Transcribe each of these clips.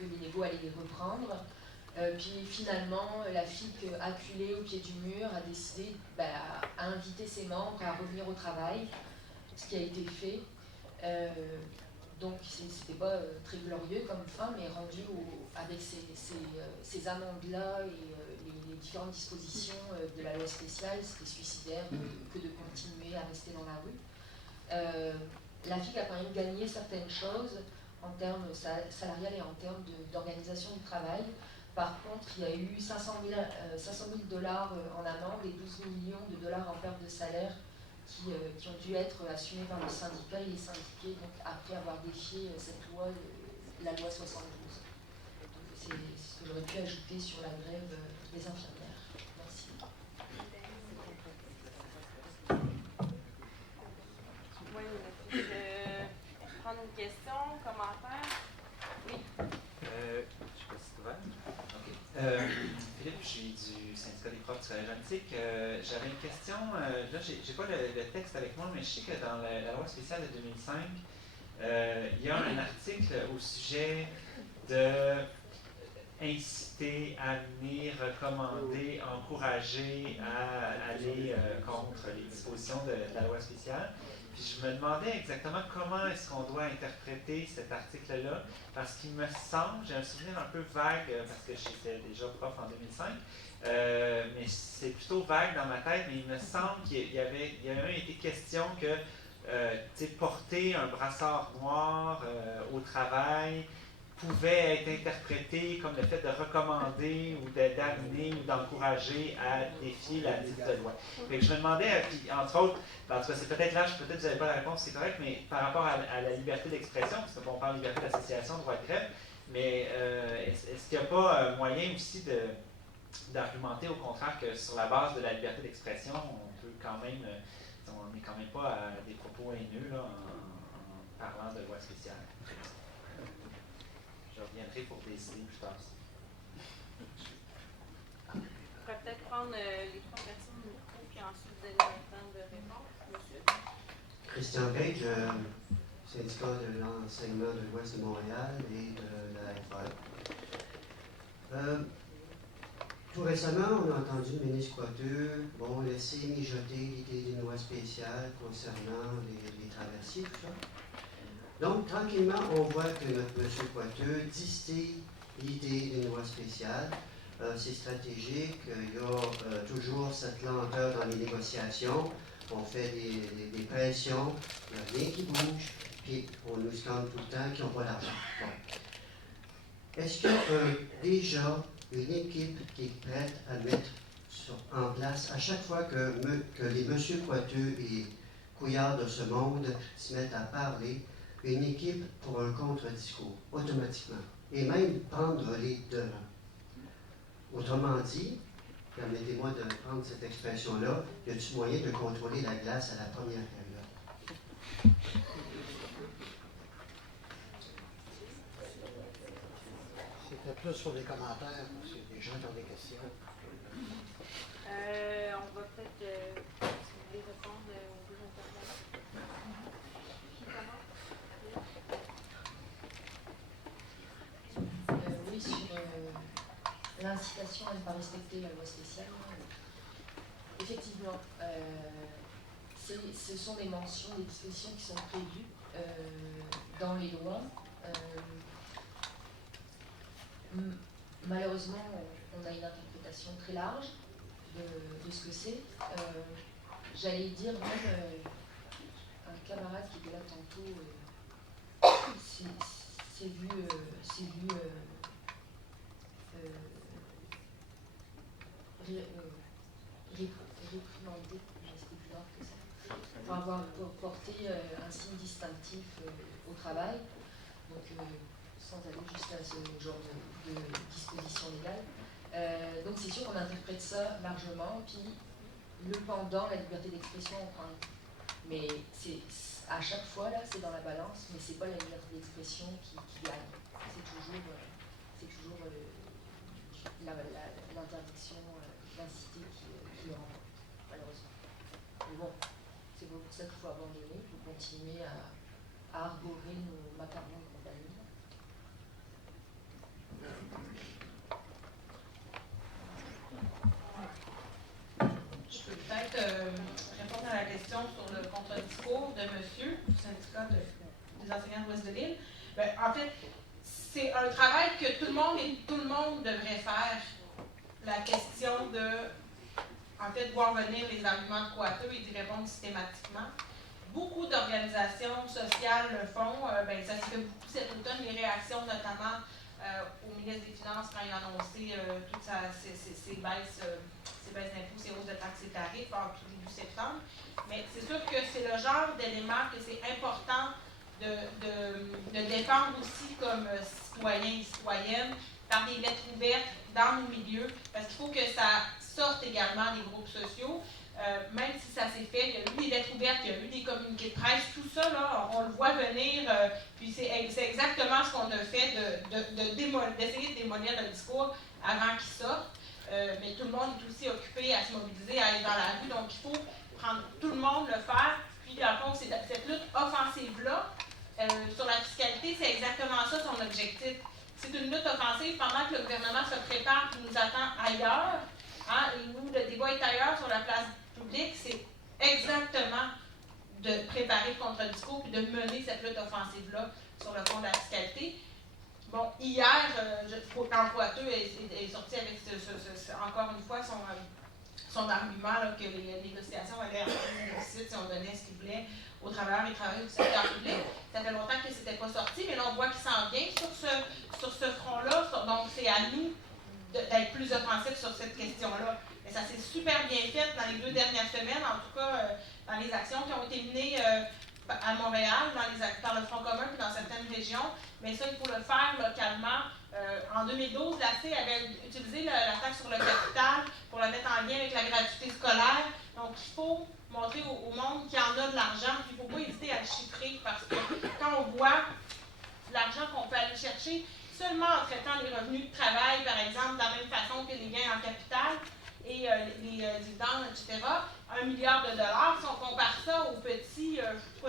que les négos allaient les reprendre. Puis finalement, la FIC, acculée au pied du mur, a décidé à inviter ses membres à revenir au travail, ce qui a été fait. Donc c'était pas très glorieux comme fin, mais rendu avec ces amendes-là et les différentes dispositions de la loi spéciale, c'était suicidaire que de continuer à rester dans la rue. La FIC a quand même gagné certaines choses en termes salariales et en termes d'organisation du travail. Par contre, il y a eu 500 000 dollars en amende et 12 millions de dollars en perte de salaire qui ont dû être assumés par les syndicats et les syndiqués, donc après avoir défié cette loi, la loi 72. Donc c'est ce que j'aurais pu ajouter sur la grève des infirmières. Merci. Oui, je vais prendre une question, commentaire. Oui. Je ne sais pas si c'est ouvert. Philippe, je suis du syndicat des profs du Collège Antique. J'avais une question. Là, je n'ai pas le texte avec moi, mais je sais que dans la loi spéciale de 2005, il y a un article au sujet de inciter, amener, recommander, encourager à aller contre les dispositions de la loi spéciale. Puis je me demandais exactement comment est-ce qu'on doit interpréter cet article-là, parce qu'il me semble, j'ai un souvenir un peu vague, parce que j'étais déjà prof en 2005, mais c'est plutôt vague dans ma tête, mais il me semble qu'il y avait été question que porter un brassard noir au travail pouvait être interprété comme le fait de recommander ou d'amener ou d'encourager à défier la dite loi. Fait que je me demandais, puis entre autres, en tout cas c'est peut-être là, peut-être que vous n'avez pas la réponse, c'est correct, mais par rapport à la liberté d'expression, parce qu'on parle de liberté d'association, droit de grève, mais est-ce qu'il n'y a pas moyen aussi d'argumenter au contraire que sur la base de la liberté d'expression, on peut quand même, on n'est quand même pas à des propos haineux là, en parlant de loi spéciale. Je reviendrai pour décider plus tard. On pourrait peut-être prendre les trois personnes au micro, puis ensuite vous avez le temps de répondre. Monsieur? Christian Gage, syndicat de l'enseignement de l'Ouest de Montréal et de la FAE. Tout récemment, on a entendu le ministre Coiteux laisser mijoter l'idée d'une loi spéciale concernant les traversiers, tout ça. Donc, tranquillement, on voit que notre monsieur Coiteux distille l'idée d'une loi spéciale. C'est stratégique, il y a toujours cette lenteur dans les négociations. On fait des pressions, il n'y a rien qui bouge, puis on nous scande tout le temps qu'ils n'ont pas d'argent. Bon. Est-ce qu'il y a déjà une équipe qui est prête à mettre en place, à chaque fois que les monsieur Coiteux et Couillard de ce monde se mettent à parler, une équipe pour un contre-discours, automatiquement, et même prendre les devants. Autrement dit, permettez-moi de prendre cette expression-là, y a-t-il moyen de contrôler la glace à la première période? C'était plus sur les commentaires, parce que les gens qui ont des questions. On va peut-être, si vous voulez répondre aux deux intervenants. Qui commence? Oui, sur l'incitation à ne pas respecter la loi spéciale. Effectivement, ce sont des mentions, des dispositions qui sont prévues dans les lois. Malheureusement, on a une interprétation très large de ce que c'est. J'allais dire même un camarade qui était là tantôt, s'est vu réprimandé, c'était plus grave que ça, pour avoir porté un signe distinctif au travail. Donc, sans aller juste à ce genre de disposition légale. Donc c'est sûr qu'on interprète ça largement, puis le pendant, la liberté d'expression, on prend. Mais à chaque fois, là, c'est dans la balance, mais c'est pas la liberté d'expression qui gagne. C'est toujours l'interdiction d'inciter qui remporte, malheureusement. Mais bon, c'est pour ça qu'il faut abandonner, il faut continuer à arborer nos macarons de compagnie. de monsieur, du syndicat des enseignants de l'Ouest de l'île, ben, en fait, c'est un travail que tout le monde devrait faire. La question de, en fait, voir venir les arguments de Coateux et d'y répondre systématiquement. Beaucoup d'organisations sociales le font. Ben, ça se fait beaucoup cet automne, les réactions notamment au ministre des Finances quand il a annoncé toutes ces baisses d'impôts, ces hausses de taxes et tarifs en tout début septembre. Mais c'est sûr que c'est le genre d'élément que c'est important de défendre aussi comme citoyens et citoyennes par des lettres ouvertes dans nos milieux, parce qu'il faut que ça sorte également des groupes sociaux. Même si ça s'est fait, il y a eu des lettres ouvertes, il y a eu des communiqués de presse, tout ça, là, on le voit venir, puis c'est exactement ce qu'on a fait d'essayer de démolir le discours avant qu'il sorte. Mais tout le monde est aussi occupé à se mobiliser, à aller dans la rue, donc il faut prendre tout le monde le faire. Puis, dans le fond, cette lutte offensive-là, sur la fiscalité, c'est exactement ça son objectif. C'est une lutte offensive pendant que le gouvernement se prépare et nous attend ailleurs. Hein, et nous, le débat est ailleurs sur la place publique, c'est exactement de préparer le contre-discours et de mener cette lutte offensive-là sur le fond de la fiscalité. Bon, hier, quand Coateux est sorti avec encore une fois son argument là, que les négociations allaient en déficit si on donnait ce qu'il voulait aux travailleurs et travailleuses du secteur public. Ça fait longtemps que ce n'était pas sorti, mais là, on voit qu'il s'en vient sur ce front-là. Donc, c'est à nous d'être plus offensifs sur cette question-là. Mais ça s'est super bien fait dans les 2 dernières semaines, en tout cas dans les actions qui ont été menées à Montréal, dans le Front commun et dans certaines régions. Mais ça, il faut le faire localement. En 2012, la CIE avait utilisé la taxe sur le capital pour la mettre en lien avec la gratuité scolaire. Donc, il faut montrer au monde qu'il y en a de l'argent. Il ne faut pas hésiter à le chiffrer parce que quand on voit l'argent qu'on peut aller chercher seulement en traitant les revenus de travail, par exemple, de la même façon que les gains en capital et les dividendes, etc., 1 milliard de dollars, si on compare ça aux petits,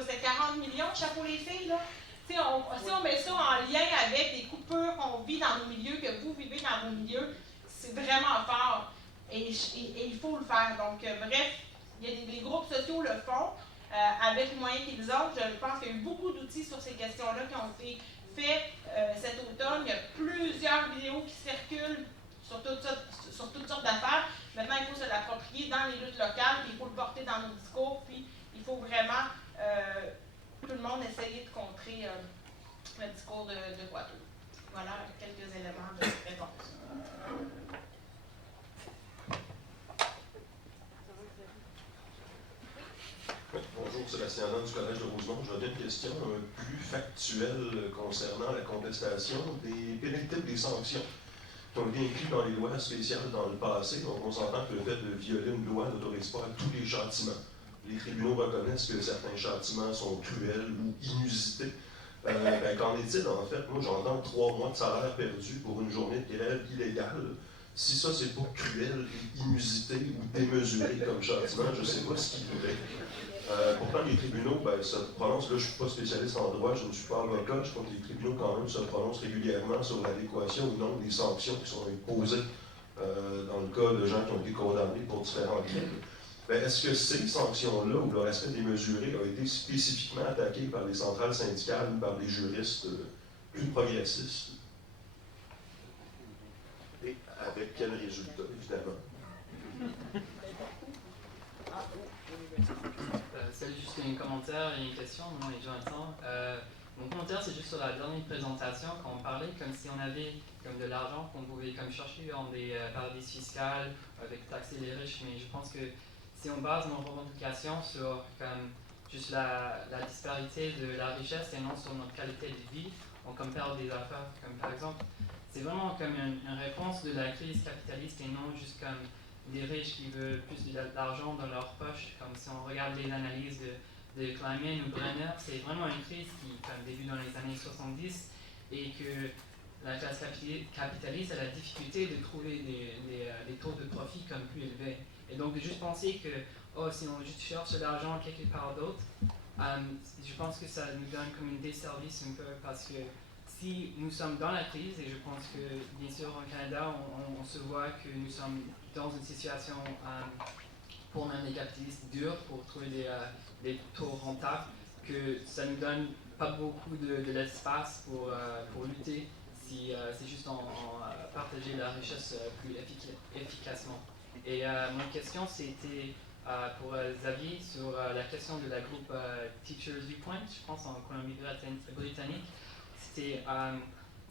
c'est 40 millions, chapeau les filles, là. Si on met ça en lien avec des coupures qu'on vit dans nos milieux, que vous vivez dans vos milieux, c'est vraiment fort. Et il faut le faire. Donc, bref, les groupes sociaux le font avec les moyens qu'ils ont. Je pense qu'il y a eu beaucoup d'outils sur ces questions-là qui ont été faits cet automne. Il y a plusieurs vidéos qui circulent sur toutes sortes d'affaires. Maintenant, il faut se l'approprier dans les luttes locales, puis il faut le porter dans nos discours, puis il faut vraiment tout le monde essayer de contrer le discours de Coateux. Voilà quelques éléments de réponse. Oui, bonjour, Sébastien Adam du Collège de Rosemont. J'aurais une question plus factuelle concernant la contestation des pénalités ou des sanctions qui ont été incluses dans les lois spéciales dans le passé. Donc, on s'entend que le fait de violer une loi n'autorise pas tous les châtiments. Les tribunaux reconnaissent que certains châtiments sont cruels ou inusités. Qu'en est-il, en fait? Moi, j'entends 3 mois de salaire perdu pour une journée de grève illégale. Si ça, c'est pas cruel, inusité ou démesuré comme châtiment, je ne sais pas ce qu'il voudrait. Pourtant, les tribunaux se prononcent, là je ne suis pas spécialiste en droit, je ne suis pas avocat, je crois que les tribunaux quand même se prononcent régulièrement sur l'adéquation ou non des sanctions qui sont imposées dans le cas de gens qui ont été condamnés pour différents crimes. Est-ce que ces sanctions-là ou leur aspect démesuré a été spécifiquement attaqué par les centrales syndicales ou par des juristes plus progressistes? Et avec quel résultat, évidemment? Salut, juste un commentaire et une question. Mon nom est Jonathan. Mon commentaire, c'est juste sur la dernière présentation, quand on parlait comme si on avait comme de l'argent qu'on pouvait comme chercher dans des paradis fiscaux avec taxer les riches, mais je pense que si on base nos revendications sur comme juste la disparité de la richesse et non sur notre qualité de vie, on compare des affaires. Comme par exemple, c'est vraiment comme une réponse de la crise capitaliste et non juste comme des riches qui veulent plus d'argent dans leur poche. Comme si on regarde les analyses de Kleiman ou Brenner, c'est vraiment une crise qui comme début dans les années 70 et que la classe capitaliste a la difficulté de trouver des taux de profit comme plus élevés. Et donc de juste penser que si on juste cherche de l'argent quelque part d'autre, je pense que ça nous donne comme une desservice un peu parce que si nous sommes dans la crise, et je pense que bien sûr au Canada on se voit que nous sommes dans une situation pour même les capitalistes dure pour trouver des taux rentables, que ça nous donne pas beaucoup de l'espace pour lutter si c'est juste en partager la richesse plus efficacement. Et mon question c'était pour Xavier sur la question de la groupe Teachers Viewpoint, je pense en Colombie-Britannique. C'était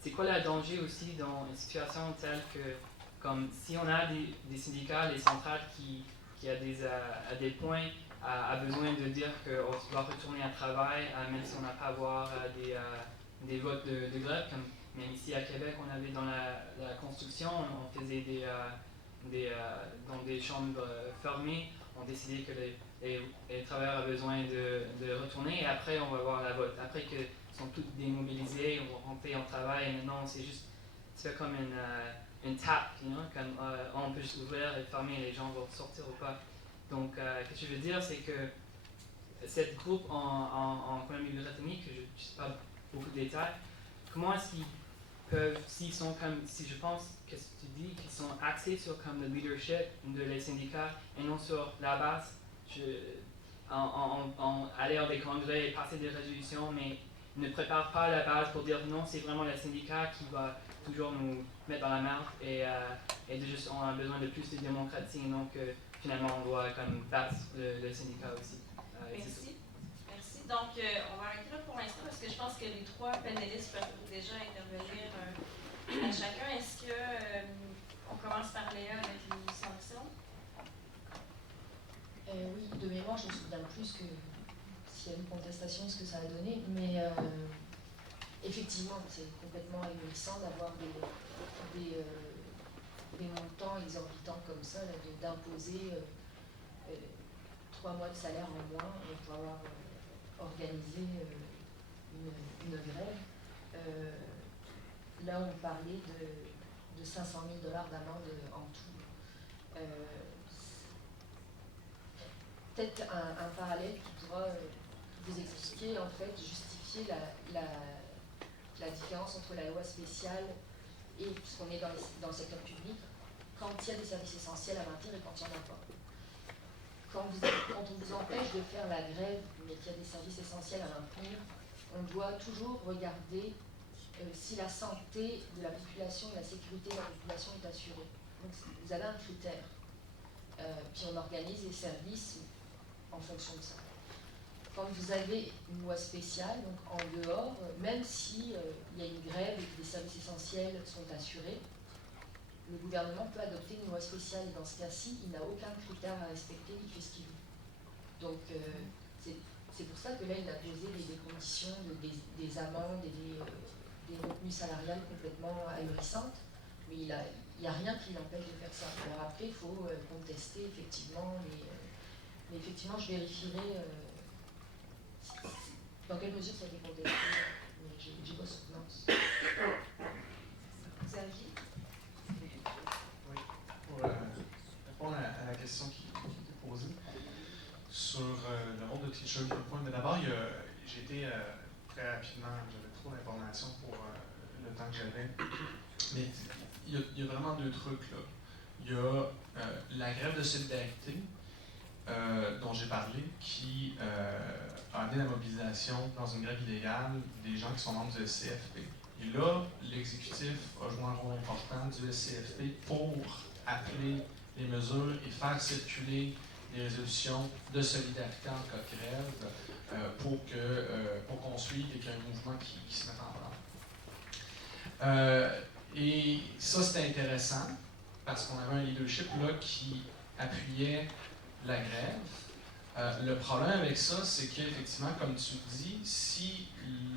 c'est quoi le danger aussi dans une situation telle que, comme si on a des syndicats, les centrales qui a des points a besoin de dire qu'on doit retourner à travail, même si on n'a pas à avoir des votes de grève, comme même ici à Québec, on avait dans la construction, on faisait dans des chambres fermées, on décidait que les travailleurs ont besoin de retourner et après on va voir la vote. Après qu'ils sont tous démobilisés, on va rentrer en travail et maintenant c'est juste, c'est comme une tape, comme on peut juste ouvrir et fermer et les gens vont sortir ou pas. Donc, ce que je veux dire, c'est que cette groupe en Colombie-Britannique, je ne sais pas beaucoup de détails, comment est-ce qu'ils peuvent, s'ils sont comme, si je pense, qu'est-ce que tu dis, qu'ils sont axés sur comme le leadership de les syndicats et non sur la base, aller à des congrès et passer des résolutions, mais ne préparent pas la base pour dire non, c'est vraiment le syndicat qui va toujours nous mettre dans la merde et de juste, on a besoin de plus de démocratie, donc finalement on doit comme battre le syndicat aussi. Merci. Merci. Donc on va arrêter là pour l'instant parce que je pense que les trois panélistes peuvent déjà intervenir à chacun. Est-ce que on commence par Léa avec les sanctions? Oui, de mémoire, je me souviens plus que s'il y a une contestation, ce que ça a donné, mais effectivement, c'est complètement ahurissant d'avoir des montants exorbitants comme ça, d'imposer 3 mois de salaire en moins pour avoir organisé une grève. Là, on parlait de 500 000 $ d'amende en tout. Peut-être un parallèle qui pourra vous expliquer, en fait, justifier la différence entre la loi spéciale et, puisqu'on est dans le secteur public, quand il y a des services essentiels à maintenir et quand il n'y en a pas. Quand on vous empêche de faire la grève, mais qu'il y a des services essentiels à maintenir, on doit toujours regarder si la santé de la population et la sécurité de la population est assurée. Donc vous avez un critère. Puis on organise les services en fonction de ça. Quand vous avez une loi spéciale, donc en dehors, même si il y a une grève et que les services essentiels sont assurés, le gouvernement peut adopter une loi spéciale et dans ce cas-ci, il n'a aucun critère à respecter, il fait ce qu'il veut. Donc c'est pour ça que là, il a posé des conditions, des amendes et des retenues salariales complètement ahurissantes, mais il n'y a rien qui l'empêche de faire ça. Alors après, il faut contester effectivement, mais effectivement, je vérifierai dans quelle mesure ça a été contesté, mais j'ai pas souvenance. Xavier? Oui, pour répondre à la question qui était posée sur le rôle de Teacher Viewpoint. Mais d'abord, j'ai été très rapidement, j'avais trop d'informations pour le temps que j'avais. Mais il y a vraiment 2 trucs là. Il y a la grève de solidarité dont j'ai parlé, qui a amené la mobilisation dans une grève illégale des gens qui sont membres du SCFP. Et là, l'exécutif a joué un rôle important du SCFP pour appeler les mesures et faire circuler des résolutions de solidarité en cas de grève pour qu'on suive et qu'il y ait un mouvement qui se mette en place. Et ça, c'était intéressant parce qu'on avait un leadership là qui appuyait la grève. Le problème avec ça, c'est qu'effectivement, comme tu dis, si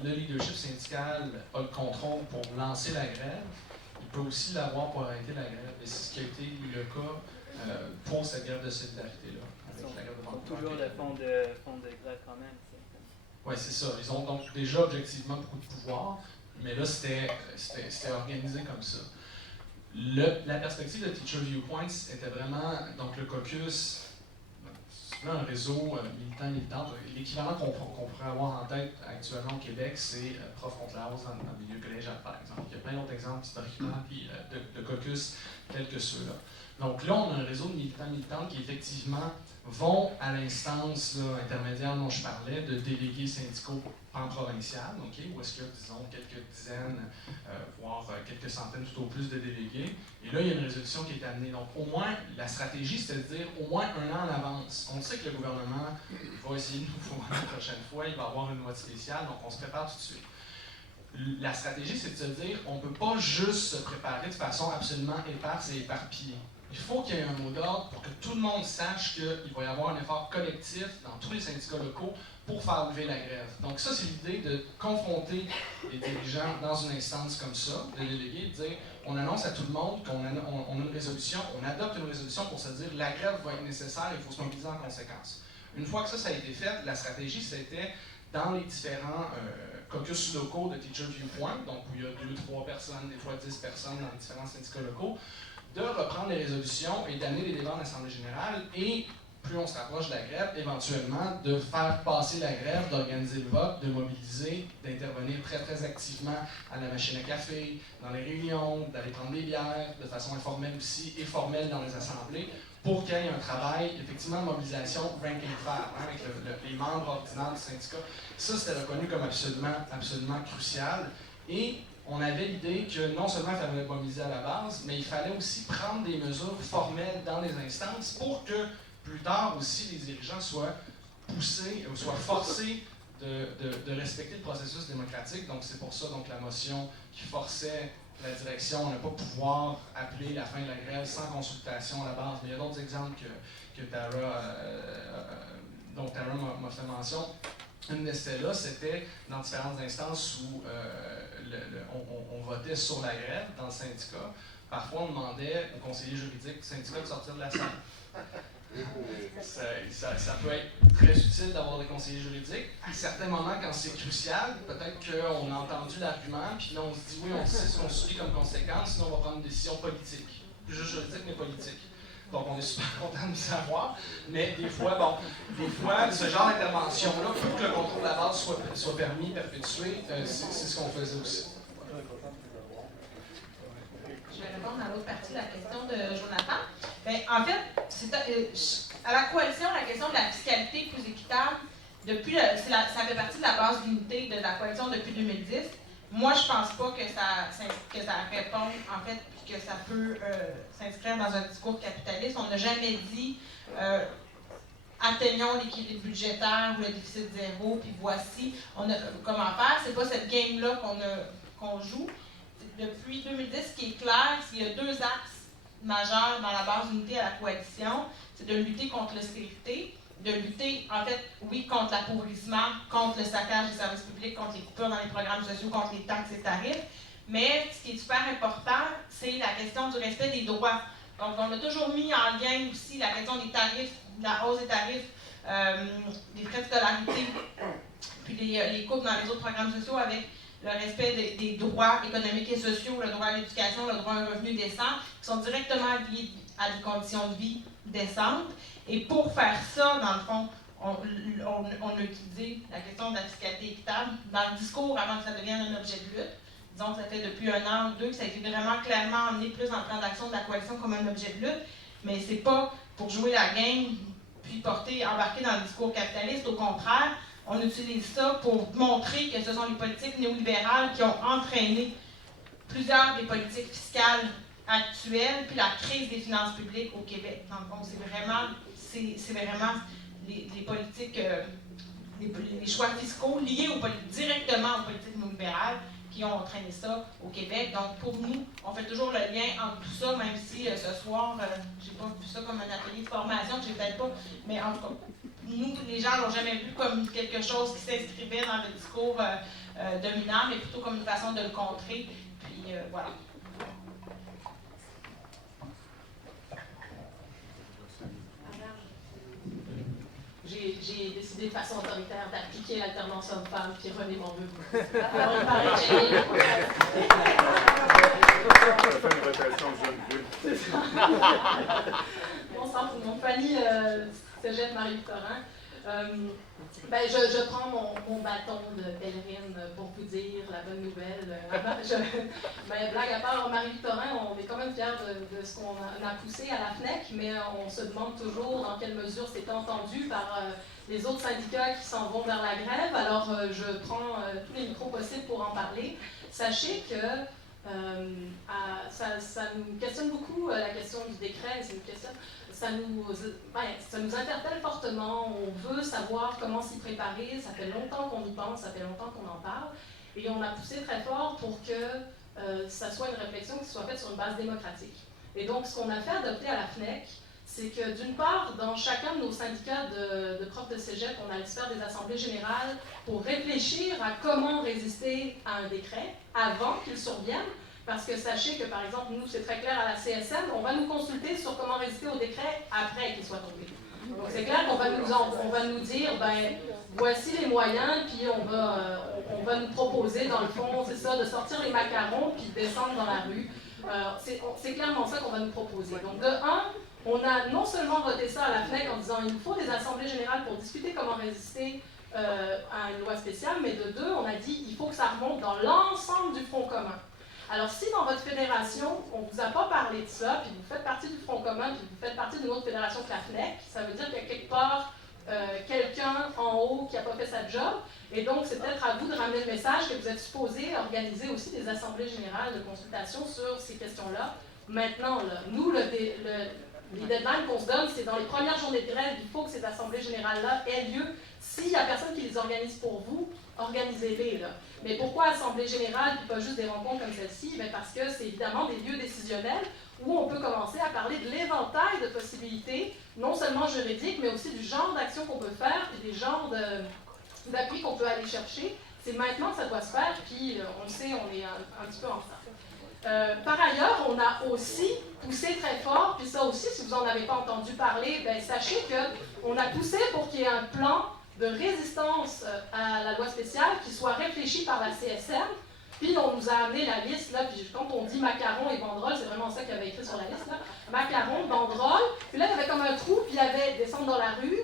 le leadership syndical a le contrôle pour lancer la grève, il peut aussi l'avoir pour arrêter la grève. Et c'est ce qui a été le cas pour cette grève de solidarité-là. Avec la grève de toujours le fond de grève quand même. Oui, c'est ça. Ils ont donc déjà objectivement beaucoup de pouvoir, mais là, c'était organisé comme ça. La perspective de Teacher Viewpoints était vraiment, donc le caucus, c'est un réseau militant. L'équivalent qu'on pourrait avoir en tête actuellement au Québec, c'est Prof contre la hausse dans le milieu collégial, par exemple. Il y a plein d'autres exemples historiquement puis, de caucus tels que ceux-là. Donc là, on a un réseau de militants qui effectivement vont à l'instance intermédiaire dont je parlais, de délégués syndicaux pan-provincial, où est-ce qu'il y a, disons, quelques dizaines, voire quelques centaines tout au plus de délégués. Et là, il y a une résolution qui est amenée. Donc, au moins, la stratégie, c'est de dire au moins 1 an en avance. On sait que le gouvernement va essayer de nous voir la prochaine fois, il va avoir une loi spéciale, donc on se prépare tout de suite. La stratégie, c'est de se dire, on ne peut pas juste se préparer de façon absolument éparse et éparpillée. Il faut qu'il y ait un mot d'ordre pour que tout le monde sache qu'il va y avoir un effort collectif dans tous les syndicats locaux pour faire lever la grève. Donc ça, c'est l'idée de confronter les dirigeants dans une instance comme ça, de déléguer, de dire, on annonce à tout le monde qu'on a une résolution, on adopte une résolution pour se dire, la grève va être nécessaire, il faut se mobiliser en conséquence. Une fois que ça a été fait, la stratégie, c'était dans les différents caucus locaux de Teacher Viewpoint, donc où il y a 2, 3 personnes, des fois 10 personnes dans les différents syndicats locaux, de reprendre les résolutions et d'amener les débats en Assemblée générale et, plus on se rapproche de la grève, éventuellement de faire passer la grève, d'organiser le vote, de mobiliser, d'intervenir très très activement à la machine à café, dans les réunions, d'aller prendre des bières, de façon informelle aussi et formelle dans les assemblées, pour qu'il y ait un travail, effectivement, de mobilisation rank and file, avec les membres ordinaires du syndicat. Ça, c'était reconnu comme absolument crucial. Et on avait l'idée que non seulement il fallait mobiliser à la base, mais il fallait aussi prendre des mesures formelles dans les instances pour que plus tard aussi les dirigeants soient poussés ou soient forcés de respecter le processus démocratique. Donc c'est pour ça donc, la motion qui forçait la direction à ne pas pouvoir appeler la fin de la grève sans consultation à la base. Mais il y a d'autres exemples dont Tara m'a fait mention. Une de celles-là, c'était dans différentes instances où on votait sur la grève dans le syndicat. Parfois, on demandait aux conseillers juridiques du syndicat de sortir de la salle. Ça peut être très utile d'avoir des conseillers juridiques. À certains moments, quand c'est crucial, peut-être qu'on a entendu l'argument, puis là, on se dit oui, on sait ce qu'on subit comme conséquence, sinon on va prendre une décision politique. Plus juste juridique, mais politique. Donc, on est super content de le savoir. Mais des fois, ce genre d'intervention-là, pour que le contrôle de la base soit permis, perpétué, c'est ce qu'on faisait aussi. Je vais répondre à l'autre partie de la question de Jonathan. Bien, en fait, à la coalition, la question de la fiscalité plus équitable, ça fait partie de la base d'unité de la coalition depuis 2010. Moi, je pense pas que ça répond, en fait, que ça peut s'inscrire dans un discours capitaliste. On n'a jamais dit atteignons l'équilibre budgétaire ou le déficit zéro, puis voici comment faire. C'est pas cette game-là qu'on joue. Depuis 2010, ce qui est clair, c'est qu'il y a 2 axes majeurs dans la base d'unité à la coalition. C'est de lutter contre l'austérité, de lutter, en fait, oui, contre l'appauvrissement, contre le saccage des services publics, contre les coupures dans les programmes sociaux, contre les taxes et tarifs. Mais ce qui est super important, c'est la question du respect des droits. Donc, on a toujours mis en lien aussi la question des tarifs, de la hausse des tarifs, des frais de scolarité, puis les coupes dans les autres programmes sociaux avec le respect des droits économiques et sociaux, le droit à l'éducation, le droit à un revenu décent, qui sont directement liés à des conditions de vie décentes. Et pour faire ça, dans le fond, on a utilisé la question de la fiscalité équitable dans le discours avant que ça devienne un objet de lutte. Disons que ça fait depuis 1 an ou 2 que ça a été vraiment clairement emmené plus en plan d'action de la coalition comme un objet de lutte, mais c'est pas pour jouer la game puis embarquer dans le discours capitaliste. Au contraire, on utilise ça pour montrer que ce sont les politiques néolibérales qui ont entraîné plusieurs des politiques fiscales actuelles, puis la crise des finances publiques au Québec. Dans le fond, c'est vraiment les politiques, les choix fiscaux liés directement aux politiques néolibérales qui ont entraîné ça au Québec. Donc, pour nous, on fait toujours le lien entre tout ça, même si ce soir, j'ai pas vu ça comme un atelier de formation, que j'ai peut-être pas, mais en tout cas, nous, les gens l'ont jamais vu comme quelque chose qui s'inscrivait dans le discours dominant, mais plutôt comme une façon de le contrer. Puis, voilà. J'ai décidé de façon autoritaire d'appliquer l'alternance homme-femme, puis René m'en veut. Alors, il paraît que j'ai... Ça fait une rotation jeune vue. Bon sang, pour mon Fanny, Cégep Marie-Victorin. Ben, je prends mon bâton de pèlerine pour vous dire la bonne nouvelle. Ben, blague à part, Marie-Victorin, on est quand même fiers de ce qu'on a poussé à la FNEC, mais on se demande toujours dans quelle mesure c'est entendu par les autres syndicats qui s'en vont vers la grève. Alors, je prends tous les micros possibles pour en parler. Sachez que ça nous questionne beaucoup, la question du décret. C'est une question, ça nous interpelle fortement. On veut savoir comment s'y préparer. Ça fait longtemps qu'on y pense, ça fait longtemps qu'on en parle. Et on a poussé très fort pour que ça soit une réflexion qui soit faite sur une base démocratique. Et donc, ce qu'on a fait adopter à la FNEC, c'est que d'une part, dans chacun de nos syndicats de profs de cégep, on allait se faire des assemblées générales pour réfléchir à comment résister à un décret avant qu'il survienne. Parce que sachez que, par exemple, nous, c'est très clair à la CSN, on va nous consulter sur comment résister au décret après qu'il soit tombé. Donc c'est clair qu'on va nous dire, ben, voici les moyens, puis on va nous proposer, dans le fond, c'est ça, de sortir les macarons, puis de descendre dans la rue. C'est clairement ça qu'on va nous proposer. Donc de un, on a non seulement voté ça à la FNEC en disant il nous faut des assemblées générales pour discuter comment résister à une loi spéciale, mais de deux, on a dit il faut que ça remonte dans l'ensemble du Front commun. Alors si dans votre fédération, on ne vous a pas parlé de ça, puis vous faites partie du Front commun, puis vous faites partie d'une autre fédération que la FNEC, ça veut dire qu'il y a quelque part quelqu'un en haut qui n'a pas fait sa job, et donc c'est peut-être à vous de ramener le message que vous êtes supposé organiser aussi des assemblées générales de consultation sur ces questions-là. Maintenant, là, nous, les deadlines qu'on se donne, c'est dans les premières journées de grève, il faut que ces assemblées générales-là aient lieu. S'il n'y a personne qui les organise pour vous, organisez-les. Là. Mais pourquoi assemblée générale et pas juste des rencontres comme celle-ci? Bien parce que c'est évidemment des lieux décisionnels où on peut commencer à parler de l'éventail de possibilités, non seulement juridiques, mais aussi du genre d'action qu'on peut faire et des genres d'appui qu'on peut aller chercher. C'est maintenant que ça doit se faire, puis on le sait, on est un petit peu en retard. Par ailleurs, on a aussi poussé très fort, puis ça aussi, si vous n'en avez pas entendu parler, bien, sachez qu'on a poussé pour qu'il y ait un plan de résistance à la loi spéciale qui soit réfléchi par la CSN. Puis on nous a amené la liste, là, puis quand on dit macarons et banderoles, c'est vraiment ça qu'il y avait écrit sur la liste, là. Macarons, banderoles, puis là, il y avait comme un trou, puis il y avait descendre dans la rue,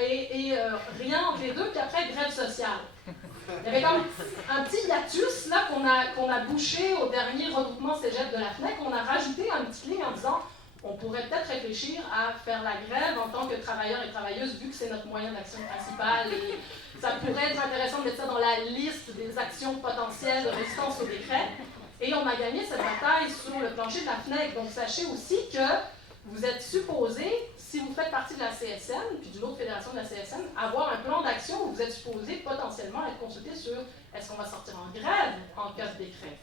et rien entre les deux, puis après, grève sociale. Il y avait comme un petit hiatus là, qu'on a bouché au dernier regroupement cégep de la FNEC. On a rajouté une petite ligne en disant on pourrait peut-être réfléchir à faire la grève en tant que travailleurs et travailleuses, vu que c'est notre moyen d'action principal. Et ça pourrait être intéressant de mettre ça dans la liste des actions potentielles de résistance au décret. Et on a gagné cette bataille sur le plancher de la FNEC. Donc sachez aussi que vous êtes supposé, si vous faites partie de la CSN, puis d'une autre fédération de la CSN, avoir un plan d'action où vous êtes supposé potentiellement être consulté sur est-ce qu'on va sortir en grève en cas de décret.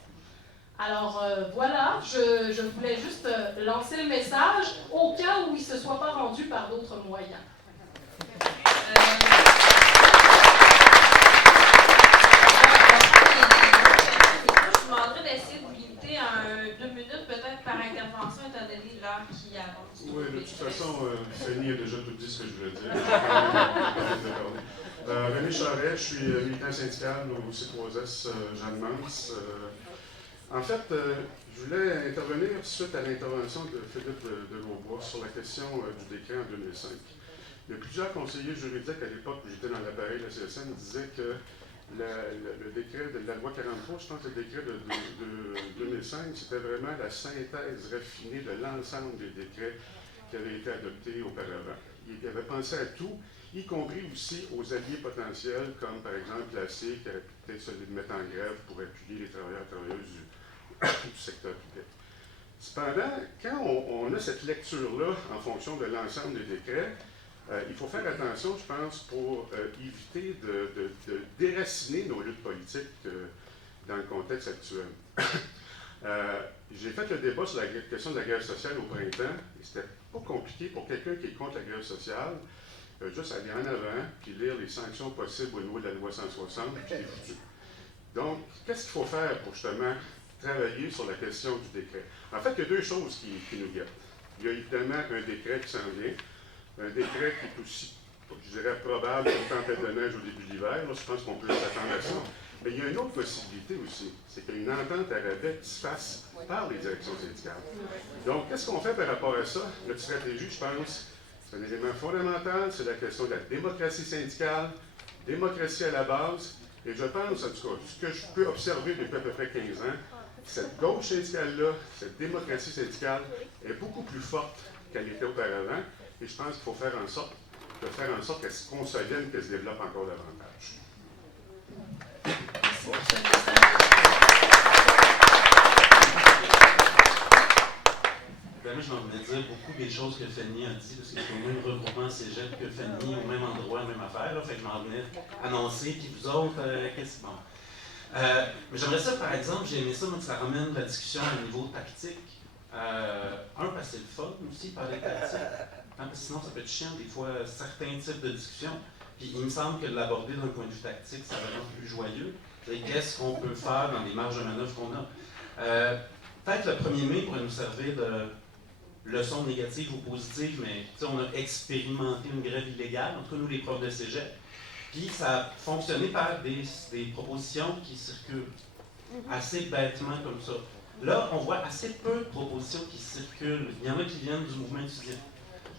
Alors voilà, je voulais juste lancer le message au cas où il ne se soit pas rendu par d'autres moyens. Je vous demanderais d'essayer de vous limiter à 2 minutes peut-être par intervention étant donné l'heure qui avance. Oui, de toute façon, Fanny a déjà tout dit ce que je voulais dire. René Charret, je suis militant syndical au C3S Jeanne-Mance. En fait, je voulais intervenir suite à l'intervention de Philippe de Grosbois sur la question du décret en 2005. Il y a plusieurs conseillers juridiques à l'époque où j'étais dans l'appareil de la CSN qui disaient que le décret de la loi 43, je pense que le décret de 2005, c'était vraiment la synthèse raffinée de l'ensemble des décrets qui avaient été adoptés auparavant. Il avait pensé à tout, y compris aussi aux alliés potentiels, comme par exemple la C, qui aurait peut-être celui de mettre en grève pour appuyer les travailleurs et travailleuses du secteur public. Cependant, quand on a cette lecture-là en fonction de l'ensemble des décrets, il faut faire attention, je pense, pour éviter de déraciner nos luttes politiques dans le contexte actuel. J'ai fait le débat sur la question de la grève sociale au printemps, et c'était pas compliqué pour quelqu'un qui est contre la grève sociale, juste aller en avant, puis lire les sanctions possibles au niveau de la loi 160, puis c'est foutu. Donc, qu'est-ce qu'il faut faire pour justement travailler sur la question du décret? En fait, il y a deux choses qui nous guettent. Il y a évidemment un décret qui s'en vient, un décret qui est aussi, je dirais, probable qu'une tempête de neige au début de l'hiver. Là, je pense qu'on peut s'attendre à ça. Mais il y a une autre possibilité aussi, c'est qu'il y a une entente à rabais qui se fasse par les directions syndicales. Donc, qu'est-ce qu'on fait par rapport à ça? Notre stratégie, je pense, c'est un élément fondamental, c'est la question de la démocratie syndicale. démocratie à la base, et je pense, en tout cas, ce que je peux observer depuis à peu près 15 ans, cette gauche syndicale-là, cette démocratie syndicale est beaucoup plus forte qu'elle était auparavant, et je pense qu'il faut faire en sorte qu'elle se consolide, qu'elle se développe encore davantage. Moi, je m'en venais dire beaucoup des choses que Fanny a dit, parce que c'est au même regroupement cégep que Fanny, au même endroit, même affaire. Là, fait que je m'en venais annoncer, puis vous autres, qu'est-ce que bon. Mais j'aimerais ça, par exemple, j'ai aimé ça, moi, que ça ramène la discussion à un niveau tactique. Parce que c'est le fun aussi, parler tactique. Parce que sinon, ça peut être chiant, des fois, certains types de discussions. Puis il me semble que de l'aborder d'un point de vue tactique, ça va être plus joyeux. Qu'est-ce qu'on peut faire dans les marges de manœuvre qu'on a? Peut-être le 1er mai pourrait nous servir de leçon négative ou positive, mais on a expérimenté une grève illégale, en tout cas nous les profs de cégep, puis ça a fonctionné par des propositions qui circulent assez bêtement comme ça. Là, on voit assez peu de propositions qui circulent. Il y en a qui viennent du mouvement étudiant.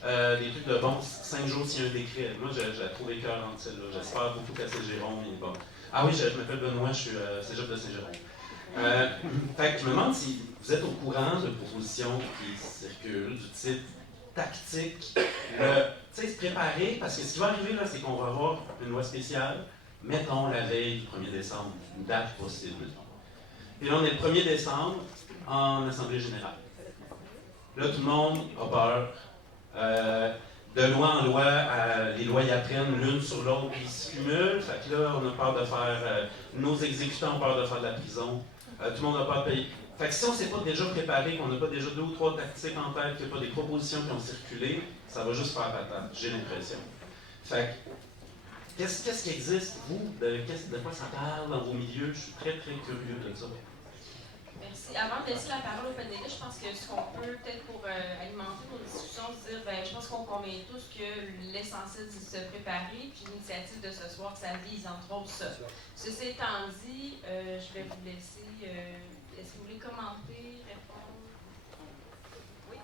Des trucs de bon, 5 jours s'il y a un décret. Moi, je la trouve écœurante, celle-là. J'espère beaucoup qu'à Saint-Jérôme, mais bon. Ah oui, je m'appelle Benoît, je suis cégep de Saint-Jérôme. Fait que je me demande si vous êtes au courant de propositions qui circulent du type tactique, se préparer, parce que ce qui va arriver là, c'est qu'on va avoir une loi spéciale, mettons la veille du 1er décembre, une date possible, mettons. Puis là, on est le 1er décembre en Assemblée générale. Là, tout le monde a peur. De loi en loi, les lois y apprennent l'une sur l'autre, puis ils se cumulent. Fait que là, on a peur de faire... nos exécutants ont peur de faire de la prison. Tout le monde a peur de payer. Fait que si on ne s'est pas déjà préparé, qu'on n'a pas déjà 2 ou 3 tactiques en tête, qu'il n'y a pas des propositions qui ont circulé, ça va juste faire patate, j'ai l'impression. Fait que, qu'est-ce qui existe, vous? De quoi ça parle dans vos milieux? Je suis très, très curieux de ça. Merci. Avant de laisser la parole au panélistes, je pense que ce qu'on peut, peut-être pour alimenter nos discussions, se dire, je pense qu'on convient tous que l'essentiel, c'est de se préparer, puis l'initiative de ce soir, ça vise entre autres ça. Ceci étant dit, je vais vous laisser. Est-ce que vous voulez commenter, répondre? Oui.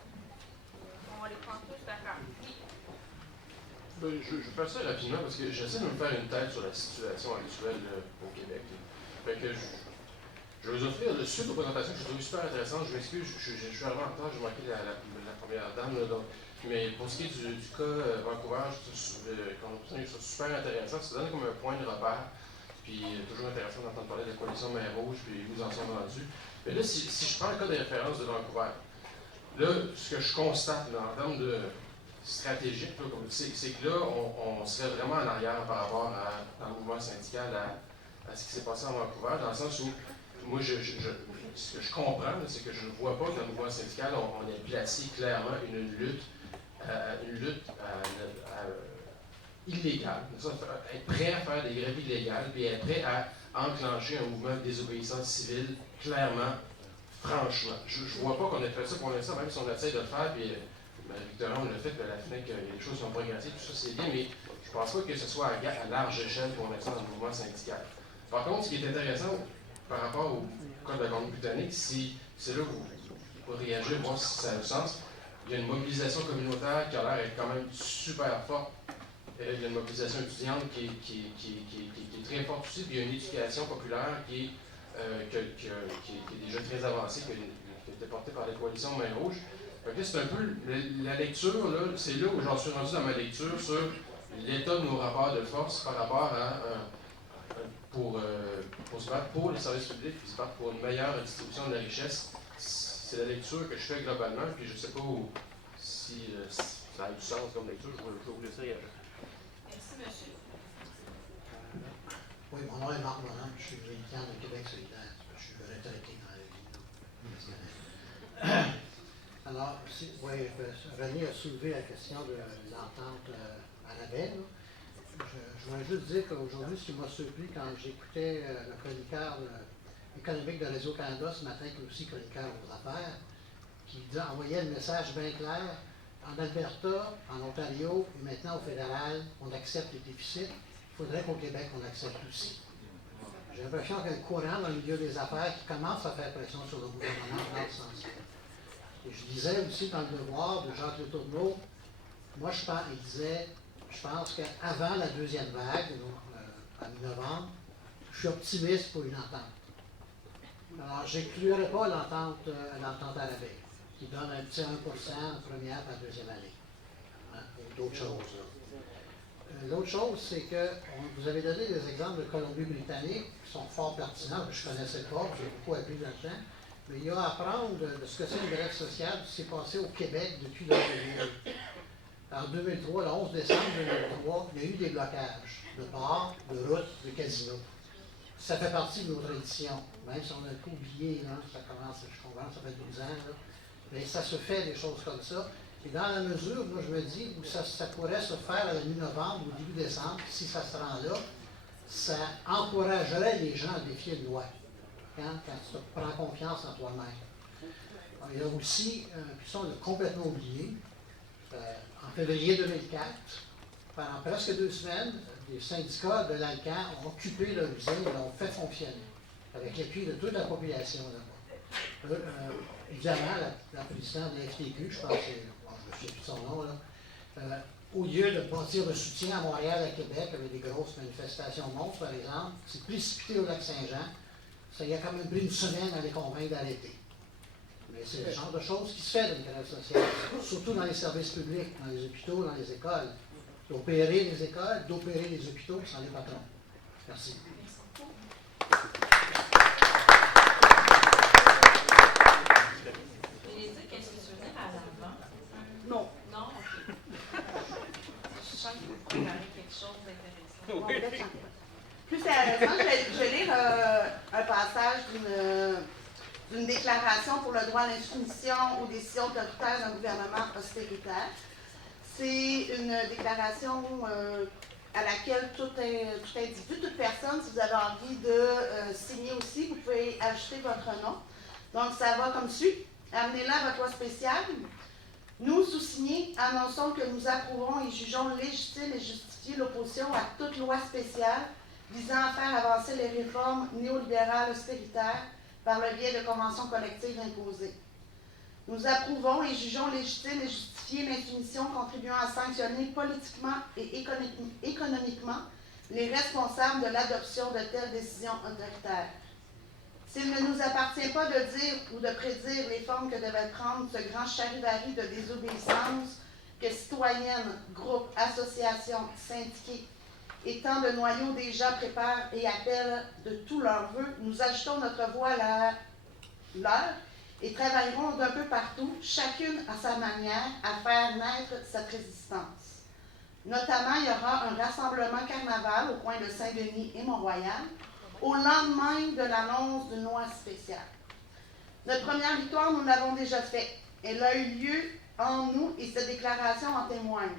On va les prendre tous, d'accord. Oui. Je vais faire ça rapidement parce que j'essaie de me faire une tête sur la situation actuelle au Québec. Fait que je vais vous offrir, suite aux présentations que je trouve super intéressantes, je m'excuse, je suis arrivé en retard, j'ai manqué la première dame, là, donc, mais pour ce qui est du cas Vancouver, qu'on obtient, c'est super intéressant, ça donne comme un point de repère, puis toujours intéressant d'entendre parler de la coalition Main Rouge, puis où ils en sont rendus. Mais là, si je prends le cas de référence de Vancouver, là, ce que je constate là, en termes de stratégique, c'est que là, on serait vraiment en arrière par rapport dans le mouvement syndical à ce qui s'est passé à Vancouver, dans le sens où moi, ce que je comprends, c'est que je ne vois pas que dans le mouvement syndical, on ait placé clairement une lutte illégale. Être prêt à faire des grèves illégales, puis être prêt à enclencher un mouvement de désobéissance civile, clairement, franchement. Je ne vois pas qu'on ait fait ça pour l'instant, même si on essaie de le faire, puis Victorin, on l'a fait, la FNEC, il y a des choses qui ont progressé, tout ça c'est bien, mais je ne pense pas que ce soit à large échelle pour l'instant dans le mouvement syndical. Par contre, ce qui est intéressant, par rapport au code de la Colombie-Britannique, c'est là où vous pouvez réagir, voir si ça a du sens. Il y a une mobilisation communautaire qui a l'air d'être quand même super forte. Il y a une mobilisation étudiante qui est très forte aussi. Puis il y a une éducation populaire qui est déjà très avancée, qui a été portée par la coalition Main Rouge. C'est un peu la lecture, là, c'est là où j'en suis rendu dans ma lecture sur l'état de nos rapports de force par rapport à pour se battre pour les services publics, puis se battre pour une meilleure distribution de la richesse. C'est la lecture que je fais globalement, puis je ne sais pas si ça a du sens comme lecture, je vais vous laisser réagir. Merci, monsieur. Oui, mon nom est Marc Monand, je suis militant de Québec solidaire. Je suis retraité dans la vie. Alors, René a soulevé la question de l'entente à la baie. Je voudrais juste dire qu'aujourd'hui, ce qui m'a surpris quand j'écoutais le chroniqueur économique de Radio-Canada ce matin, qui est aussi chroniqueur aux affaires, qui envoyait le message bien clair. En Alberta, en Ontario et maintenant au fédéral, on accepte les déficits. Il faudrait qu'au Québec, on accepte aussi. J'ai l'impression qu'il y a un courant dans le milieu des affaires qui commence à faire pression sur le gouvernement dans ce sens-là. Et je disais aussi dans le devoir de Jacques Le Tourneau, moi il disait, je pense qu'avant la deuxième vague, à mi-novembre, je suis optimiste pour une entente. Alors, je n'exclurai pas l'entente à la veille, qui donne un petit 1% en première et en deuxième année. Hein, ou d'autres choses. L'autre chose, c'est que vous avez donné des exemples de Colombie-Britannique qui sont fort pertinents, que je ne connaissais pas, j'ai beaucoup appris là-dedans. Mais il y a à apprendre de ce que c'est une grève sociale qui s'est passé au Québec depuis l'an 2000. En 2003, le 11 décembre 2003, il y a eu des blocages de bars, de routes, de casinos. Ça fait partie de nos traditions, même si on a tout oublié, là, ça commence, je comprends, ça fait 12 ans, là, mais ça se fait des choses comme ça. Et dans la mesure, moi, je me dis, où ça pourrait se faire à la mi-novembre ou début décembre, si ça se rend là, ça encouragerait les gens à défier le loi, hein, quand tu prends confiance en toi-même. Alors, il y a aussi, puis ça on l'a complètement oublié, en février 2004, pendant presque 2 semaines, les syndicats de l'Alcan ont occupé leur usine et l'ont fait fonctionner, avec l'appui de toute la population là-bas. Évidemment, la présidente de la FTQ, je pense que c'est, je ne sais plus son nom, là, au lieu de bâtir le soutien à Montréal et à Québec avec des grosses manifestations monstres, par exemple, c'est précipité au Lac-Saint-Jean. Ça y a quand même pris une semaine à les convaincre d'arrêter. Mais c'est le genre de choses qui se fait dans une grève sociale, surtout dans les services publics, dans les hôpitaux, dans les écoles. D'opérer les écoles, d'opérer les hôpitaux sans les patrons. Merci. Bénédicte, est-ce que tu veux venir à l'avant? Non. Non? OK. Je sens que vous préparez quelque chose d'intéressant. Plus sérieusement, je vais lire un passage d'une déclaration pour le droit à l'insoumission aux décisions autoritaires d'un gouvernement austéritaire. C'est une déclaration à laquelle tout individu, toute personne, si vous avez envie de signer aussi, vous pouvez ajouter votre nom. Donc, ça va comme suit. Amenez-la à votre loi spéciale. Nous, sous-signés, annonçons que nous approuvons et jugeons légitime et justifiée l'opposition à toute loi spéciale visant à faire avancer les réformes néolibérales austéritaires par le biais de conventions collectives imposées. Nous approuvons et jugeons légitime et justifiée l'insoumission contribuant à sanctionner politiquement et économiquement les responsables de l'adoption de telles décisions autoritaires. S'il ne nous appartient pas de dire ou de prédire les formes que devait prendre ce grand charivari de désobéissance que citoyennes, groupes, associations, syndiqués et tant de noyaux des gens préparent et appellent de tous leurs vœux, nous ajoutons notre voix à leur et travaillerons d'un peu partout, chacune à sa manière, à faire naître cette résistance. Notamment, il y aura un rassemblement carnaval au coin de Saint-Denis et Mont-Royal, au lendemain de l'annonce d'une loi spéciale. Notre première victoire, nous l'avons déjà faite. Elle a eu lieu en nous et cette déclaration en témoigne.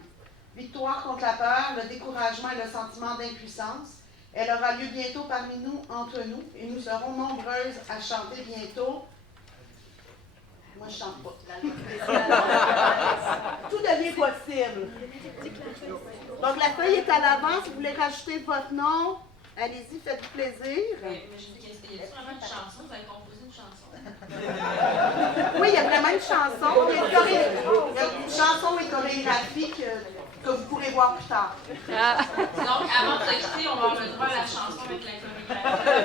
Victoire contre la peur, le découragement et le sentiment d'impuissance. Elle aura lieu bientôt parmi nous, entre nous, et nous serons nombreuses à chanter bientôt. Moi, je ne chante pas. Tout devient possible. Donc, la feuille est à l'avant. Si vous voulez rajouter votre nom, allez-y, faites-vous plaisir. Mais je dis, il y a vraiment une chanson? Vous avez composé une chanson? Oui, il y a vraiment une chanson. Il y a une chanson et chorégraphie que vous pourrez voir plus tard. Donc, avant de se quitter, on va avoir le droit à la chanson avec la chorégraphie.